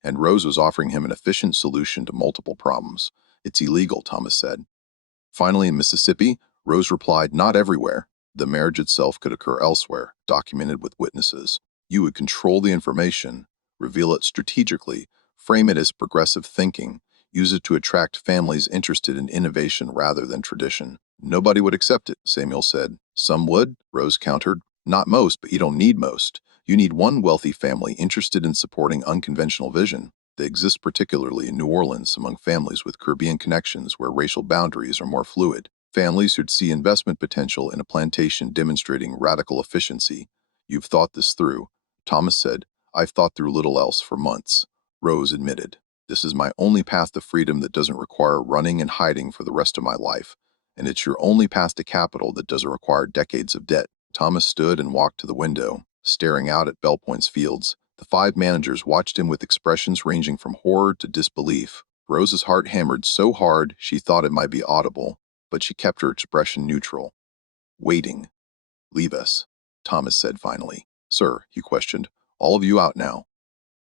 and Rose was offering him an efficient solution to multiple problems. It's illegal, Thomas said. Finally, in Mississippi, Rose replied, not everywhere. The marriage itself could occur elsewhere, documented with witnesses. You would control the information, reveal it strategically, frame it as progressive thinking, use it to attract families interested in innovation rather than tradition. Nobody would accept it, Samuel said. Some would, Rose countered. Not most, but you don't need most. You need one wealthy family interested in supporting unconventional vision. They exist particularly in New Orleans among families with Caribbean connections where racial boundaries are more fluid. Families who'd see investment potential in a plantation demonstrating radical efficiency. You've thought this through, Thomas said. I've thought through little else for months. Rose admitted. This is my only path to freedom that doesn't require running and hiding for the rest of my life. And it's your only path to capital that doesn't require decades of debt. Thomas stood and walked to the window, staring out at Bell Point's fields. The 5 managers watched him with expressions ranging from horror to disbelief. Rose's heart hammered so hard she thought it might be audible, but she kept her expression neutral. Waiting. Leave us, Thomas said finally. Sir, he questioned, all of you out now.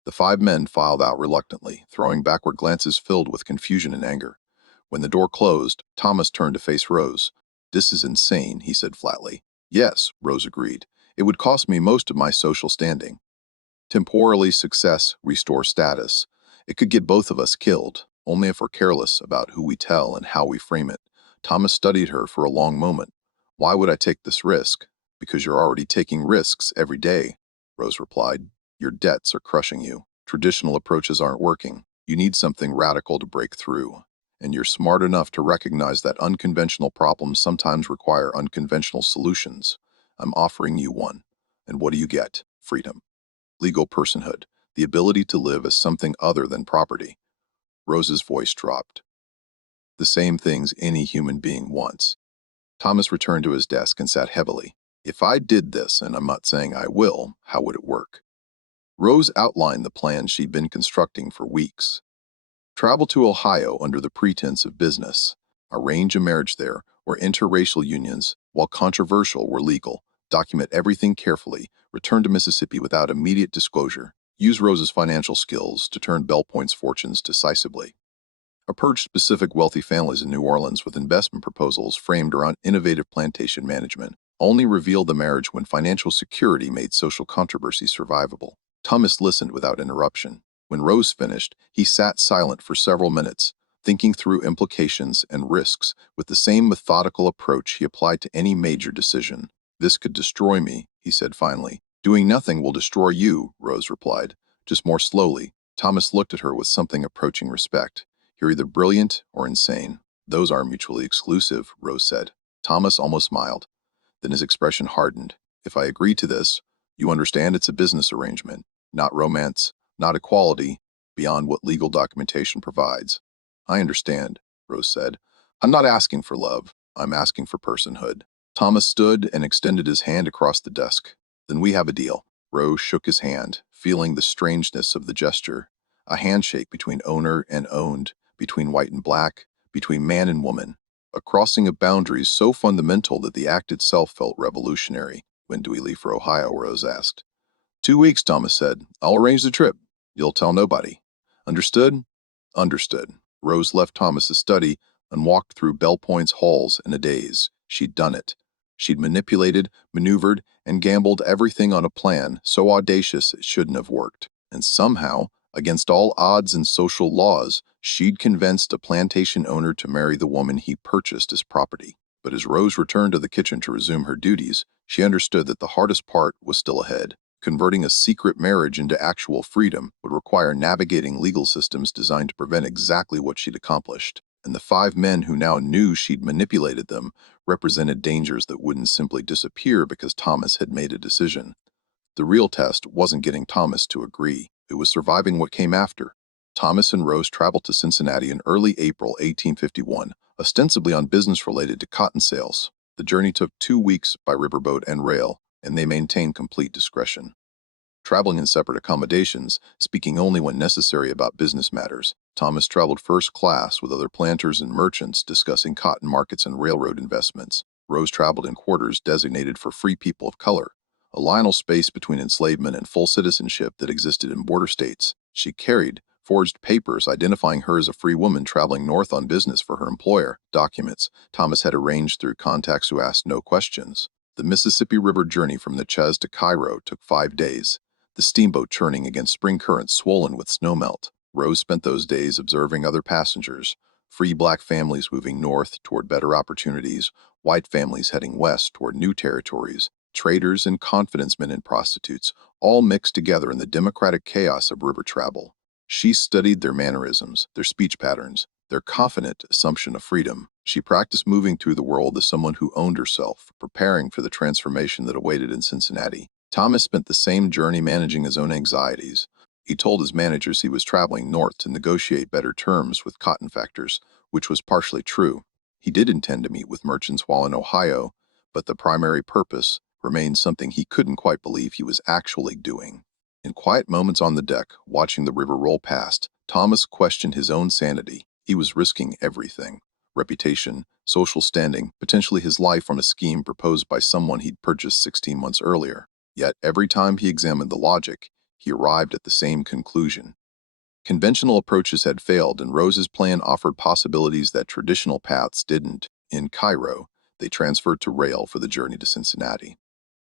The 5 men filed out reluctantly, throwing backward glances filled with confusion and anger. When the door closed, Thomas turned to face Rose. This is insane, he said flatly. Yes, Rose agreed. It would cost me most of my social standing. Temporally, success restore status. It could get both of us killed, only if we're careless about who we tell and how we frame it. Thomas studied her for a long moment. Why would I take this risk? Because you're already taking risks every day, Rose replied. Your debts are crushing you. Traditional approaches aren't working. You need something radical to break through, and you're smart enough to recognize that unconventional problems sometimes require unconventional solutions. I'm offering you one. And what do you get? Freedom. Legal personhood. The ability to live as something other than property. Rose's voice dropped. The same things any human being wants. Thomas returned to his desk and sat heavily. If I did this, and I'm not saying I will, how would it work? Rose outlined the plan she'd been constructing for weeks. Travel to Ohio under the pretense of business. Arrange a marriage there, where interracial unions, while controversial, were legal. Document everything carefully. Return to Mississippi without immediate disclosure. Use Rose's financial skills to turn Belle Pointe's fortunes decisively. Approach specific wealthy families in New Orleans with investment proposals framed around innovative plantation management. Only reveal the marriage when financial security made social controversy survivable. Thomas listened without interruption. When Rose finished, he sat silent for several minutes, thinking through implications and risks with the same methodical approach he applied to any major decision. This could destroy me, he said finally. Doing nothing will destroy you, Rose replied, just more slowly. Thomas looked at her with something approaching respect. You're either brilliant or insane. Those are mutually exclusive, Rose said. Thomas almost smiled. Then his expression hardened. If I agree to this, you understand it's a business arrangement, not romance, not equality, beyond what legal documentation provides. I understand, Rose said. I'm not asking for love. I'm asking for personhood. Thomas stood and extended his hand across the desk. Then we have a deal. Rose shook his hand, feeling the strangeness of the gesture. A handshake between owner and owned, between white and black, between man and woman. A crossing of boundaries so fundamental that the act itself felt revolutionary. When do we leave for Ohio? Rose asked. 2 weeks, Thomas said. I'll arrange the trip. You'll tell nobody. Understood? Understood. Rose left Thomas's study and walked through Belle Pointe's halls in a daze. She'd done it. She'd manipulated, maneuvered, and gambled everything on a plan so audacious it shouldn't have worked. And somehow, against all odds and social laws, she'd convinced a plantation owner to marry the woman he purchased as property. But as Rose returned to the kitchen to resume her duties, she understood that the hardest part was still ahead. Converting a secret marriage into actual freedom would require navigating legal systems designed to prevent exactly what she'd accomplished. And the 5 men who now knew she'd manipulated them represented dangers that wouldn't simply disappear because Thomas had made a decision. The real test wasn't getting Thomas to agree. It was surviving what came after. Thomas and Rose traveled to Cincinnati in early April 1851, ostensibly on business related to cotton sales. The journey took 2 weeks by riverboat and rail, and they maintained complete discretion. Traveling in separate accommodations, speaking only when necessary about business matters, Thomas traveled first class with other planters and merchants discussing cotton markets and railroad investments. Rose traveled in quarters designated for free people of color, a liminal space between enslavement and full citizenship that existed in border states. She carried forged papers identifying her as a free woman traveling north on business for her employer, documents Thomas had arranged through contacts who asked no questions. The Mississippi River journey from Natchez to Cairo took 5 days, the steamboat churning against spring currents swollen with snowmelt. Rose spent those days observing other passengers, free black families moving north toward better opportunities, white families heading west toward new territories, traders and confidence men and prostitutes, all mixed together in the democratic chaos of river travel. She studied their mannerisms, their speech patterns, their confident assumption of freedom. She practiced moving through the world as someone who owned herself, preparing for the transformation that awaited in Cincinnati. Thomas spent the same journey managing his own anxieties. He told his managers he was traveling north to negotiate better terms with cotton factors, which was partially true. He did intend to meet with merchants while in Ohio, but the primary purpose remained something he couldn't quite believe he was actually doing. In quiet moments on the deck, watching the river roll past, Thomas questioned his own sanity. He was risking everything: reputation, social standing, potentially his life on a scheme proposed by someone he'd purchased 16 months earlier. Yet every time he examined the logic, he arrived at the same conclusion. Conventional approaches had failed, and Rose's plan offered possibilities that traditional paths didn't. In Cairo, they transferred to rail for the journey to Cincinnati.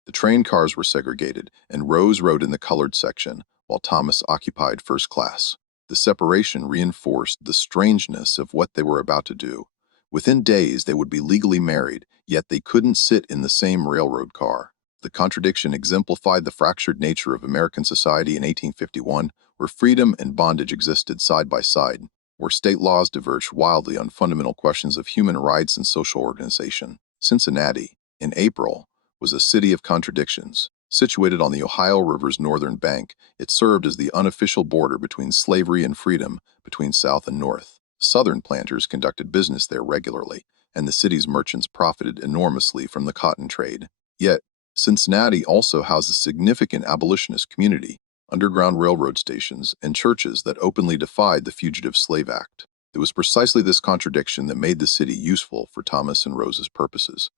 The train cars were segregated, and Rose rode in the colored section, while Thomas occupied first class. The separation reinforced the strangeness of what they were about to do. Within days, they would be legally married, yet they couldn't sit in the same railroad car. The contradiction exemplified the fractured nature of American society in 1851, where freedom and bondage existed side by side, where state laws diverged wildly on fundamental questions of human rights and social organization. Cincinnati, in April, was a city of contradictions. Situated on the Ohio River's northern bank, it served as the unofficial border between slavery and freedom, between South and North. Southern planters conducted business there regularly, and the city's merchants profited enormously from the cotton trade. Yet, Cincinnati also housed a significant abolitionist community, underground railroad stations, and churches that openly defied the Fugitive Slave Act. It was precisely this contradiction that made the city useful for Thomas and Rose's purposes.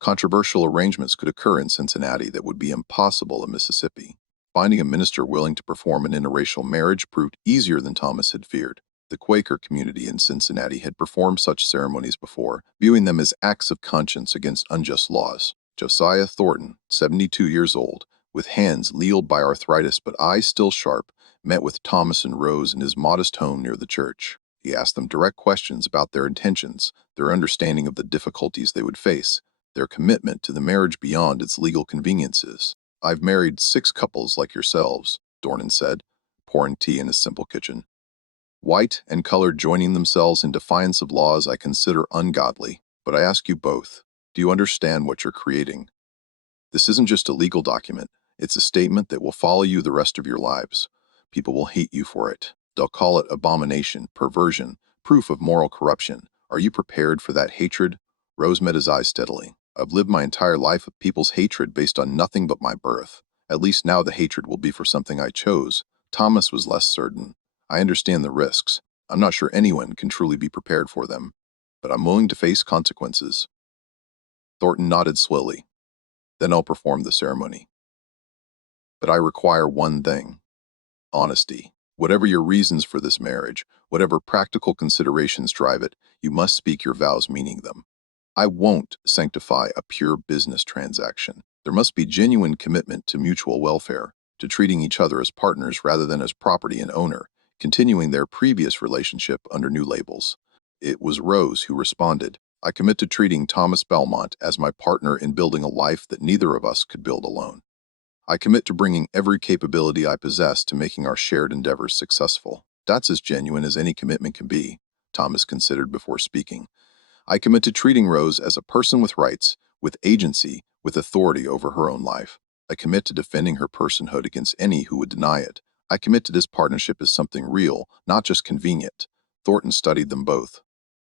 Controversial arrangements could occur in Cincinnati that would be impossible in Mississippi. Finding a minister willing to perform an interracial marriage proved easier than Thomas had feared. The Quaker community in Cincinnati had performed such ceremonies before, viewing them as acts of conscience against unjust laws. Josiah Thornton, 72 years old, with hands lealed by arthritis but eyes still sharp, met with Thomas and Rose in his modest home near the church. He asked them direct questions about their intentions, their understanding of the difficulties they would face, their commitment to the marriage beyond its legal conveniences. "I've married 6 couples like yourselves," Thornton said, pouring tea in his simple kitchen. "White and colored joining themselves in defiance of laws I consider ungodly. But I ask you both, do you understand what you're creating? This isn't just a legal document, it's a statement that will follow you the rest of your lives. People will hate you for it. They'll call it abomination, perversion, proof of moral corruption. Are you prepared for that hatred?" Rose met his eyes steadily. "I've lived my entire life with people's hatred based on nothing but my birth. At least now the hatred will be for something I chose." Thomas was less certain. "I understand the risks. I'm not sure anyone can truly be prepared for them. But I'm willing to face consequences." Thornton nodded slowly. "Then I'll perform the ceremony. But I require one thing: honesty. Whatever your reasons for this marriage, whatever practical considerations drive it, you must speak your vows meaning them. I won't sanctify a pure business transaction. There must be genuine commitment to mutual welfare, to treating each other as partners rather than as property and owner, continuing their previous relationship under new labels." It was Rose who responded. "I commit to treating Thomas Belmont as my partner in building a life that neither of us could build alone. I commit to bringing every capability I possess to making our shared endeavors successful." "That's as genuine as any commitment can be," Thomas considered before speaking. "I commit to treating Rose as a person with rights, with agency, with authority over her own life. I commit to defending her personhood against any who would deny it. I commit to this partnership as something real, not just convenient." Thornton studied them both.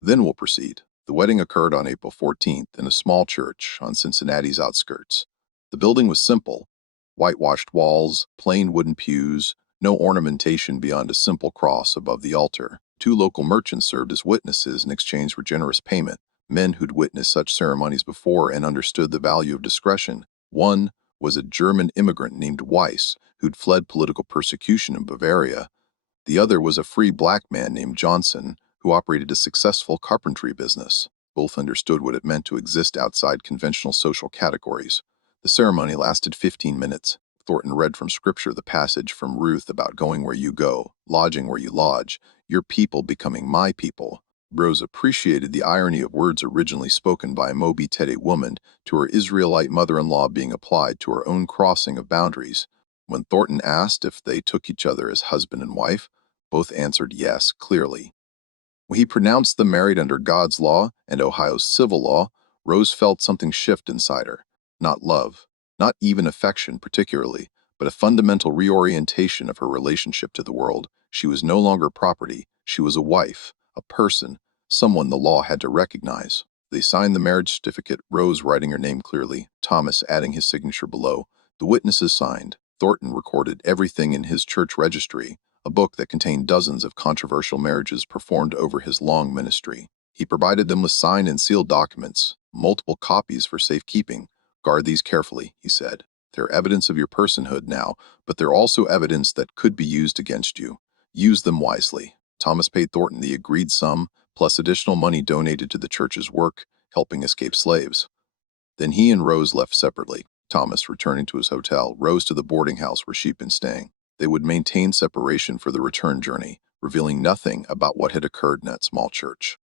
"Then we'll proceed." The wedding occurred on April 14th in a small church on Cincinnati's outskirts. The building was simple: whitewashed walls, plain wooden pews, no ornamentation beyond a simple cross above the altar. 2 local merchants served as witnesses in exchange for generous payment, men who'd witnessed such ceremonies before and understood the value of discretion. One was a German immigrant named Weiss, who'd fled political persecution in Bavaria. The other was a free black man named Johnson, who operated a successful carpentry business. Both understood what it meant to exist outside conventional social categories. The ceremony lasted 15 minutes. Thornton read from Scripture the passage from Ruth about going where you go, lodging where you lodge, your people becoming my people. Rose appreciated the irony of words originally spoken by a Moby Tete woman to her Israelite mother-in-law being applied to her own crossing of boundaries. When Thornton asked if they took each other as husband and wife, both answered yes, clearly. When he pronounced them married under God's law and Ohio's civil law, Rose felt something shift inside her. Not love, not even affection particularly, but a fundamental reorientation of her relationship to the world. She was no longer property, she was a wife, a person, someone the law had to recognize. They signed the marriage certificate, Rose writing her name clearly, Thomas adding his signature below. The witnesses signed. Thornton recorded everything in his church registry, a book that contained dozens of controversial marriages performed over his long ministry. He provided them with signed and sealed documents, multiple copies for safekeeping. "Guard these carefully," he said. "They're evidence of your personhood now, but they're also evidence that could be used against you. Use them wisely." Thomas paid Thornton the agreed sum, plus additional money donated to the church's work, helping escape slaves. Then he and Rose left separately, Thomas returning to his hotel, Rose to the boarding house where she'd been staying. They would maintain separation for the return journey, revealing nothing about what had occurred in that small church.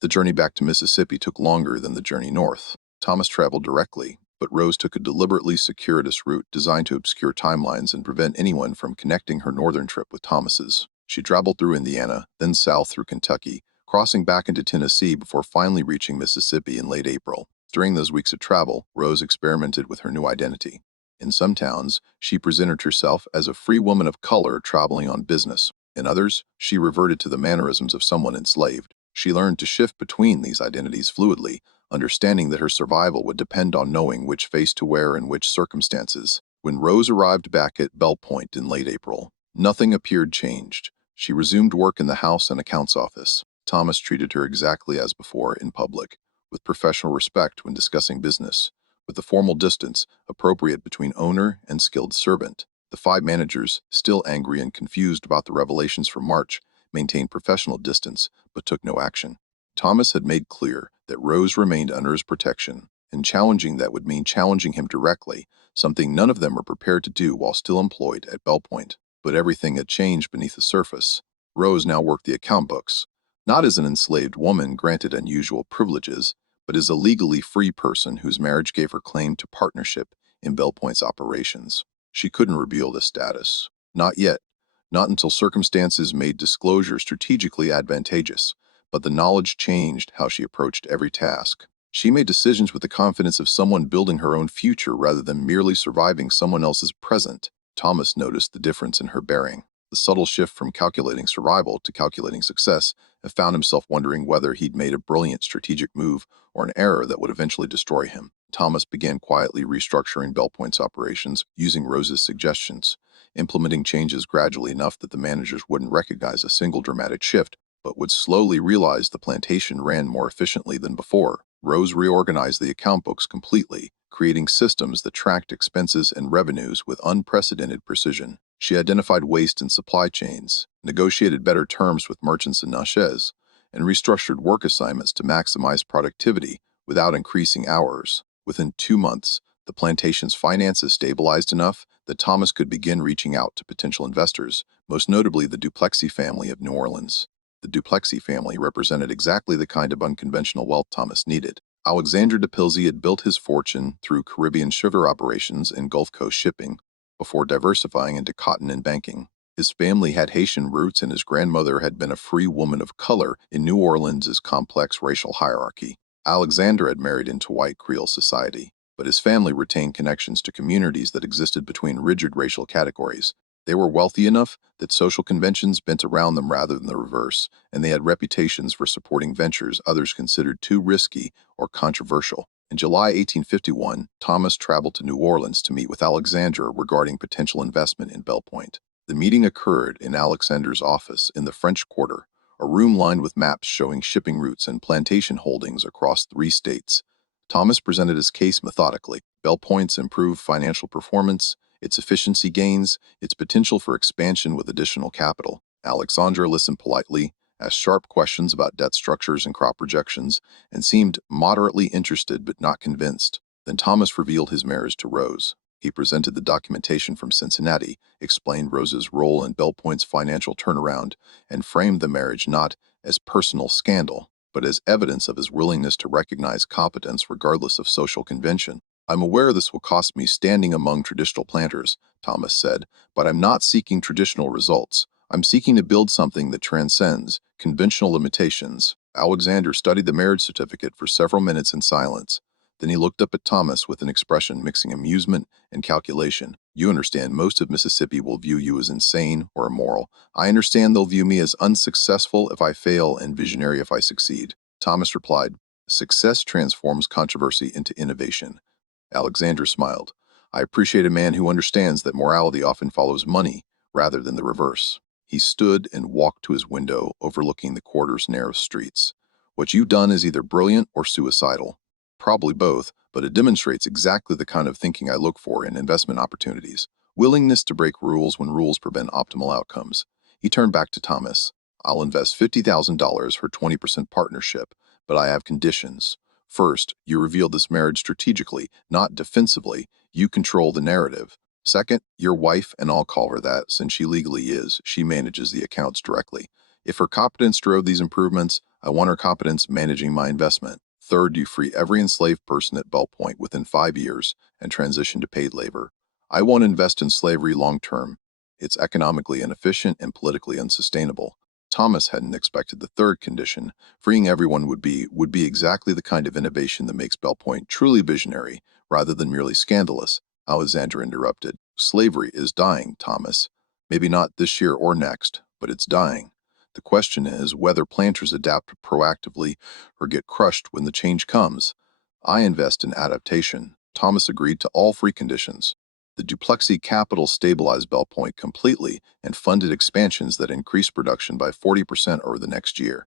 The journey back to Mississippi took longer than the journey north. Thomas traveled directly, but Rose took a deliberately circuitous route designed to obscure timelines and prevent anyone from connecting her northern trip with Thomas's. She traveled through Indiana, then south through Kentucky, crossing back into Tennessee before finally reaching Mississippi in late April. During those weeks of travel, Rose experimented with her new identity. In some towns, she presented herself as a free woman of color traveling on business. In others, she reverted to the mannerisms of someone enslaved. She learned to shift between these identities fluidly, understanding that her survival would depend on knowing which face to wear in which circumstances. When Rose arrived back at Bell Point in late April, nothing appeared changed. She resumed work in the house and accounts office. Thomas treated her exactly as before in public, with professional respect when discussing business, with the formal distance appropriate between owner and skilled servant. The five managers, still angry and confused about the revelations from March, maintained professional distance but took no action. Thomas had made clear that Rose remained under his protection, and challenging that would mean challenging him directly, something none of them were prepared to do while still employed at Bell Point. But everything had changed beneath the surface. Rose now worked the account books, not as an enslaved woman granted unusual privileges, but as a legally free person whose marriage gave her claim to partnership in Bell Point's operations. She couldn't reveal this status. Not yet. Not until circumstances made disclosure strategically advantageous. But the knowledge changed how she approached every task. She made decisions with the confidence of someone building her own future rather than merely surviving someone else's present. Thomas noticed the difference in her bearing, the subtle shift from calculating survival to calculating success, and found himself wondering whether he'd made a brilliant strategic move or an error that would eventually destroy him. Thomas began quietly restructuring Bell Point's operations using Rose's suggestions, implementing changes gradually enough that the managers wouldn't recognize a single dramatic shift, but would slowly realize the plantation ran more efficiently than before. Rose reorganized the account books completely, creating systems that tracked expenses and revenues with unprecedented precision. She identified waste in supply chains, negotiated better terms with merchants and nachets, and restructured work assignments to maximize productivity without increasing hours. Within 2 months, the plantation's finances stabilized enough that Thomas could begin reaching out to potential investors, most notably the Duplexy family of New Orleans. The Duplexy family represented exactly the kind of unconventional wealth Thomas needed. Alexander DePilsey had built his fortune through Caribbean sugar operations and Gulf Coast shipping, before diversifying into cotton and banking. His family had Haitian roots, and his grandmother had been a free woman of color in New Orleans' complex racial hierarchy. Alexander had married into white Creole society, but his family retained connections to communities that existed between rigid racial categories. They were wealthy enough that social conventions bent around them rather than the reverse, and they had reputations for supporting ventures others considered too risky or controversial. In July 1851, Thomas traveled to New Orleans to meet with Alexander regarding potential investment in Bell Point. The meeting occurred in Alexander's office in the French Quarter, a room lined with maps showing shipping routes and plantation holdings across 3 states. Thomas presented his case methodically. Bell Point's improved financial performance, its efficiency gains, its potential for expansion with additional capital. Alexandra listened politely, asked sharp questions about debt structures and crop projections, and seemed moderately interested but not convinced. Then Thomas revealed his marriage to Rose. He presented the documentation from Cincinnati, explained Rose's role in Bell Point's financial turnaround, and framed the marriage not as personal scandal, but as evidence of his willingness to recognize competence regardless of social convention. "I'm aware this will cost me standing among traditional planters," Thomas said, "but I'm not seeking traditional results. I'm seeking to build something that transcends conventional limitations." Alexander studied the marriage certificate for several minutes in silence. Then he looked up at Thomas with an expression mixing amusement and calculation. "You understand most of Mississippi will view you as insane or immoral. I understand they'll view me as unsuccessful if I fail and visionary if I succeed." Thomas replied, "Success transforms controversy into innovation." Alexander smiled. "I appreciate a man who understands that morality often follows money rather than the reverse." He stood and walked to his window overlooking the quarter's narrow streets. "What you've done is either brilliant or suicidal. Probably both, but it demonstrates exactly the kind of thinking I look for in investment opportunities. Willingness to break rules when rules prevent optimal outcomes." He turned back to Thomas. "I'll invest $50,000 for 20% partnership, but I have conditions. First, you reveal this marriage strategically, not defensively. You control the narrative. Second, your wife, and I'll call her that since she legally is, she manages the accounts directly. If her competence drove these improvements, I want her competence managing my investment. Third, you free every enslaved person at Bell Point within 5 years and transition to paid labor. I won't invest in slavery long term. It's economically inefficient and politically unsustainable. Thomas hadn't expected the third condition. Freeing everyone would be exactly the kind of innovation that makes Bell Point truly visionary, rather than merely scandalous. Alexander interrupted. Slavery is dying, Thomas. Maybe not this year or next, but it's dying. The question is whether planters adapt proactively or get crushed when the change comes. I invest in adaptation. Thomas agreed to all free conditions. The Duplexi capital stabilized Bell Point completely and funded expansions that increased production by 40% over the next year.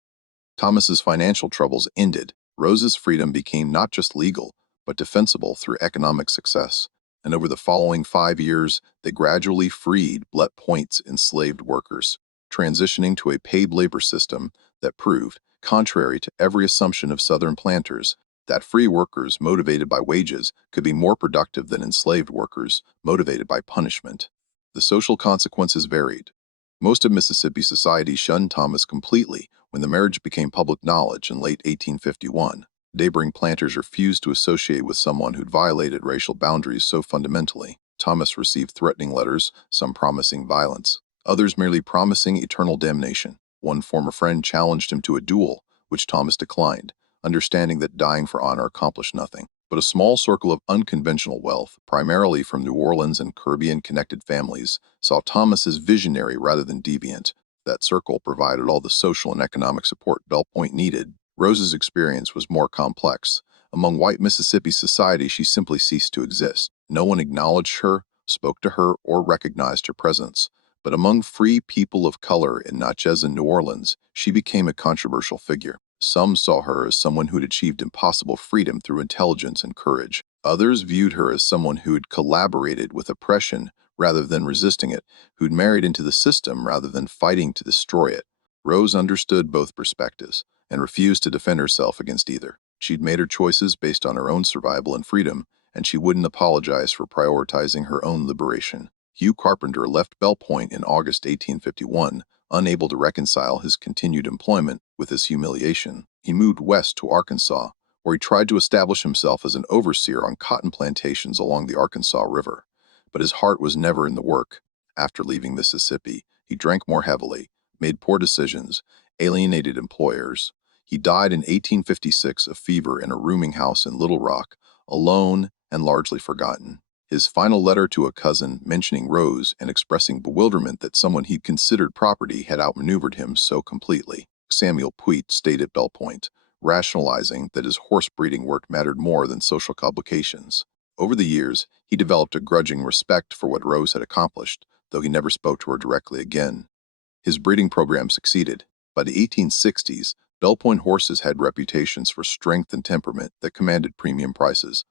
Thomas's financial troubles ended. Rose's freedom became not just legal, but defensible through economic success. And over the following 5 years, they gradually freed Bell Point's enslaved workers, transitioning to a paid labor system that proved, contrary to every assumption of Southern planters, that free workers motivated by wages could be more productive than enslaved workers motivated by punishment. The social consequences varied. Most of Mississippi society shunned Thomas completely when the marriage became public knowledge in late 1851. Neighboring planters refused to associate with someone who'd violated racial boundaries so fundamentally. Thomas received threatening letters, some promising violence, others merely promising eternal damnation. One former friend challenged him to a duel, which Thomas declined, understanding that dying for honor accomplished nothing. But a small circle of unconventional wealth, primarily from New Orleans and Caribbean-connected families, saw Thomas as visionary rather than deviant. That circle provided all the social and economic support Bell Point needed. Rose's experience was more complex. Among white Mississippi society, she simply ceased to exist. No one acknowledged her, spoke to her, or recognized her presence. But among free people of color in Natchez and New Orleans, she became a controversial figure. Some saw her as someone who'd achieved impossible freedom through intelligence and courage. Others viewed her as someone who'd collaborated with oppression rather than resisting it, who'd married into the system rather than fighting to destroy it. Rose understood both perspectives and refused to defend herself against either. She'd made her choices based on her own survival and freedom, and she wouldn't apologize for prioritizing her own liberation. Hugh Carpenter left Bell Point in August 1851, unable to reconcile his continued employment with his humiliation. He moved west to Arkansas, where he tried to establish himself as an overseer on cotton plantations along the Arkansas River. But his heart was never in the work. After leaving Mississippi, he drank more heavily, made poor decisions, alienated employers. He died in 1856 of fever in a rooming house in Little Rock, alone and largely forgotten. His final letter to a cousin, mentioning Rose and expressing bewilderment that someone he'd considered property had outmaneuvered him so completely. Samuel Puit stayed at Bell Point, rationalizing that his horse breeding work mattered more than social complications. Over the years, he developed a grudging respect for what Rose had accomplished, though he never spoke to her directly again. His breeding program succeeded. By the 1860s, Bell Point horses had reputations for strength and temperament that commanded premium prices.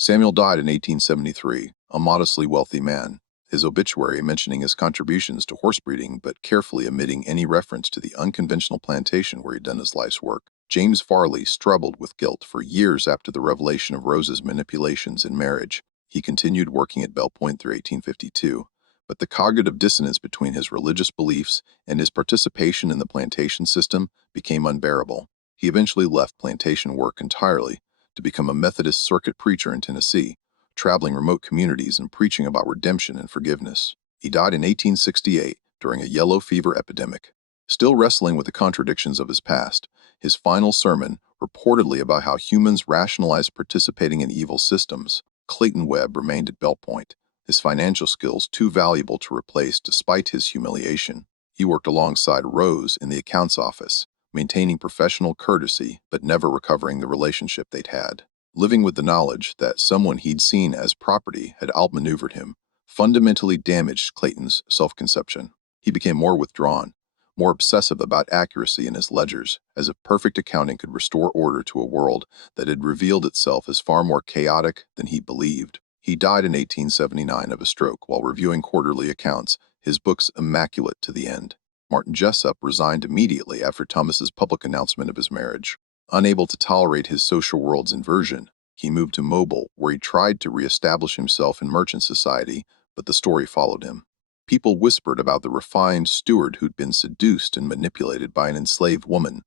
Samuel died in 1873, a modestly wealthy man, his obituary mentioning his contributions to horse breeding but carefully omitting any reference to the unconventional plantation where he'd done his life's work. James Farley struggled with guilt for years after the revelation of Rose's manipulations in marriage. He continued working at Bell Point through 1852, but the cognitive dissonance between his religious beliefs and his participation in the plantation system became unbearable. He eventually left plantation work entirely to become a Methodist circuit preacher in Tennessee, traveling remote communities and preaching about redemption and forgiveness. He died in 1868 during a yellow fever epidemic. Still wrestling with the contradictions of his past, his final sermon, reportedly about how humans rationalize participating in evil systems, Clayton Webb remained at Bell Point, his financial skills too valuable to replace despite his humiliation. He worked alongside Rose in the accounts office, maintaining professional courtesy but never recovering the relationship they'd had. Living with the knowledge that someone he'd seen as property had outmaneuvered him fundamentally damaged Clayton's self-conception. He became more withdrawn, more obsessive about accuracy in his ledgers, as if perfect accounting could restore order to a world that had revealed itself as far more chaotic than he believed. He died in 1879 of a stroke while reviewing quarterly accounts, his books immaculate to the end. Martin Jessup resigned immediately after Thomas's public announcement of his marriage. Unable to tolerate his social world's inversion, he moved to Mobile, where he tried to reestablish himself in merchant society, but the story followed him. People whispered about the refined steward who'd been seduced and manipulated by an enslaved woman,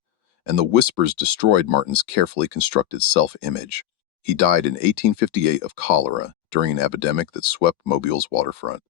and the whispers destroyed Martin's carefully constructed self-image. He died in 1858 of cholera during an epidemic that swept Mobile's waterfront.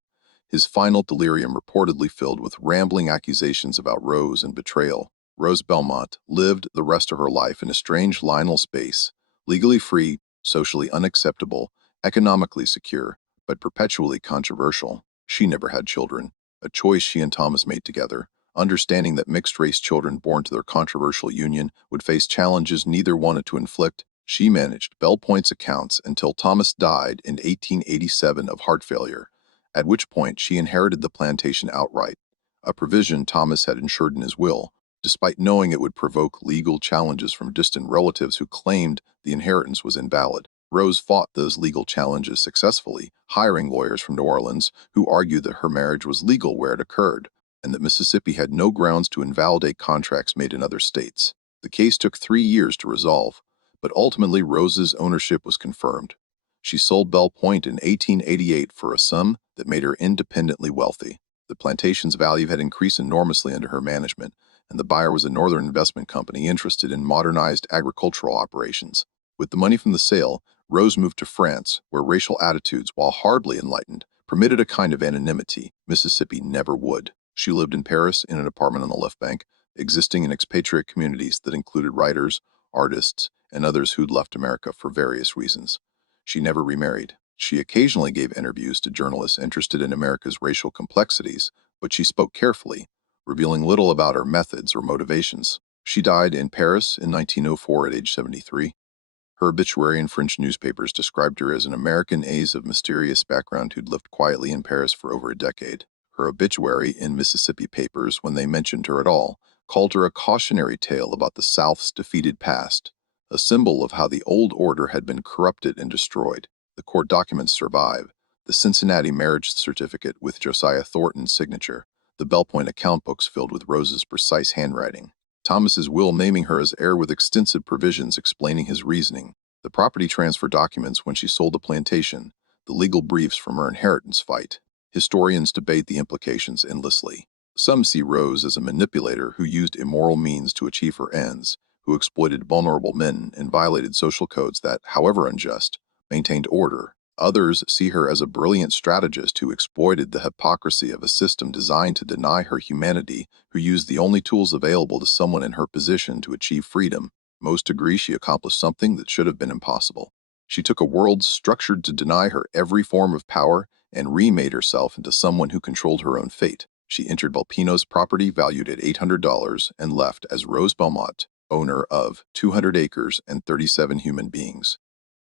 His final delirium reportedly filled with rambling accusations about Rose and betrayal. Rose Belmont lived the rest of her life in a strange liminal space, legally free, socially unacceptable, economically secure, but perpetually controversial. She never had children, a choice she and Thomas made together, understanding that mixed-race children born to their controversial union would face challenges neither wanted to inflict. She managed Bell Point's accounts until Thomas died in 1887 of heart failure, at which point she inherited the plantation outright, a provision Thomas had ensured in his will, despite knowing it would provoke legal challenges from distant relatives who claimed the inheritance was invalid. Rose fought those legal challenges successfully, hiring lawyers from New Orleans who argued that her marriage was legal where it occurred, and that Mississippi had no grounds to invalidate contracts made in other states. The case took 3 years to resolve, but ultimately Rose's ownership was confirmed. She sold Bell Point in 1888 for a sum that made her independently wealthy. The plantation's value had increased enormously under her management, and the buyer was a northern investment company interested in modernized agricultural operations. With the money from the sale, Rose moved to France, where racial attitudes, while hardly enlightened, permitted a kind of anonymity Mississippi never would. She lived in Paris in an apartment on the left bank, existing in expatriate communities that included writers, artists, and others who'd left America for various reasons. She never remarried. She occasionally gave interviews to journalists interested in America's racial complexities, but she spoke carefully, revealing little about her methods or motivations. She died in Paris in 1904 at age 73. Her obituary in French newspapers described her as an American ace of mysterious background who'd lived quietly in Paris for over a decade. Her obituary in Mississippi papers, when they mentioned her at all, called her a cautionary tale about the South's defeated past, a symbol of how the old order had been corrupted and destroyed. The court documents survive: the Cincinnati marriage certificate with Josiah Thornton's signature, the Bell Point account books filled with Rose's precise handwriting, Thomas's will naming her as heir with extensive provisions explaining his reasoning, the property transfer documents when she sold the plantation, the legal briefs from her inheritance fight. Historians debate the implications endlessly. Some see Rose as a manipulator who used immoral means to achieve her ends, who exploited vulnerable men and violated social codes that, however unjust, maintained order. Others see her as a brilliant strategist who exploited the hypocrisy of a system designed to deny her humanity, who used the only tools available to someone in her position to achieve freedom. Most agree she accomplished something that should have been impossible. She took a world structured to deny her every form of power and remade herself into someone who controlled her own fate. She entered Valpino's property valued at $800 and left as Rose Belmont, owner of 200 acres and 37 human beings.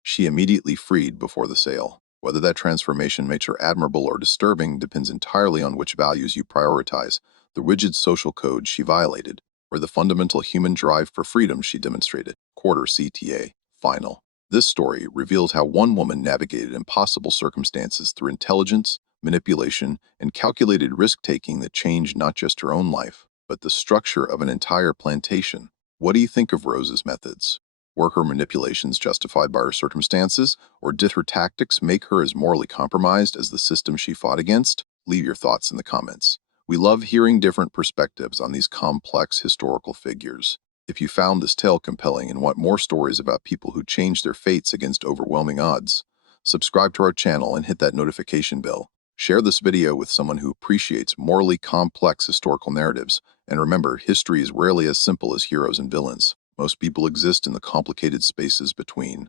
She immediately freed before the sale. Whether that transformation makes her admirable or disturbing depends entirely on which values you prioritize: the rigid social code she violated, or the fundamental human drive for freedom she demonstrated. Quarter CTA. Final. This story reveals how one woman navigated impossible circumstances through intelligence, manipulation, and calculated risk-taking that changed not just her own life, but the structure of an entire plantation. What do you think of Rose's methods? Were her manipulations justified by her circumstances, or did her tactics make her as morally compromised as the system she fought against? Leave your thoughts in the comments. We love hearing different perspectives on these complex historical figures. If you found this tale compelling and want more stories about people who changed their fates against overwhelming odds, subscribe to our channel and hit that notification bell. Share this video with someone who appreciates morally complex historical narratives, and remember, history is rarely as simple as heroes and villains. Most people exist in the complicated spaces between.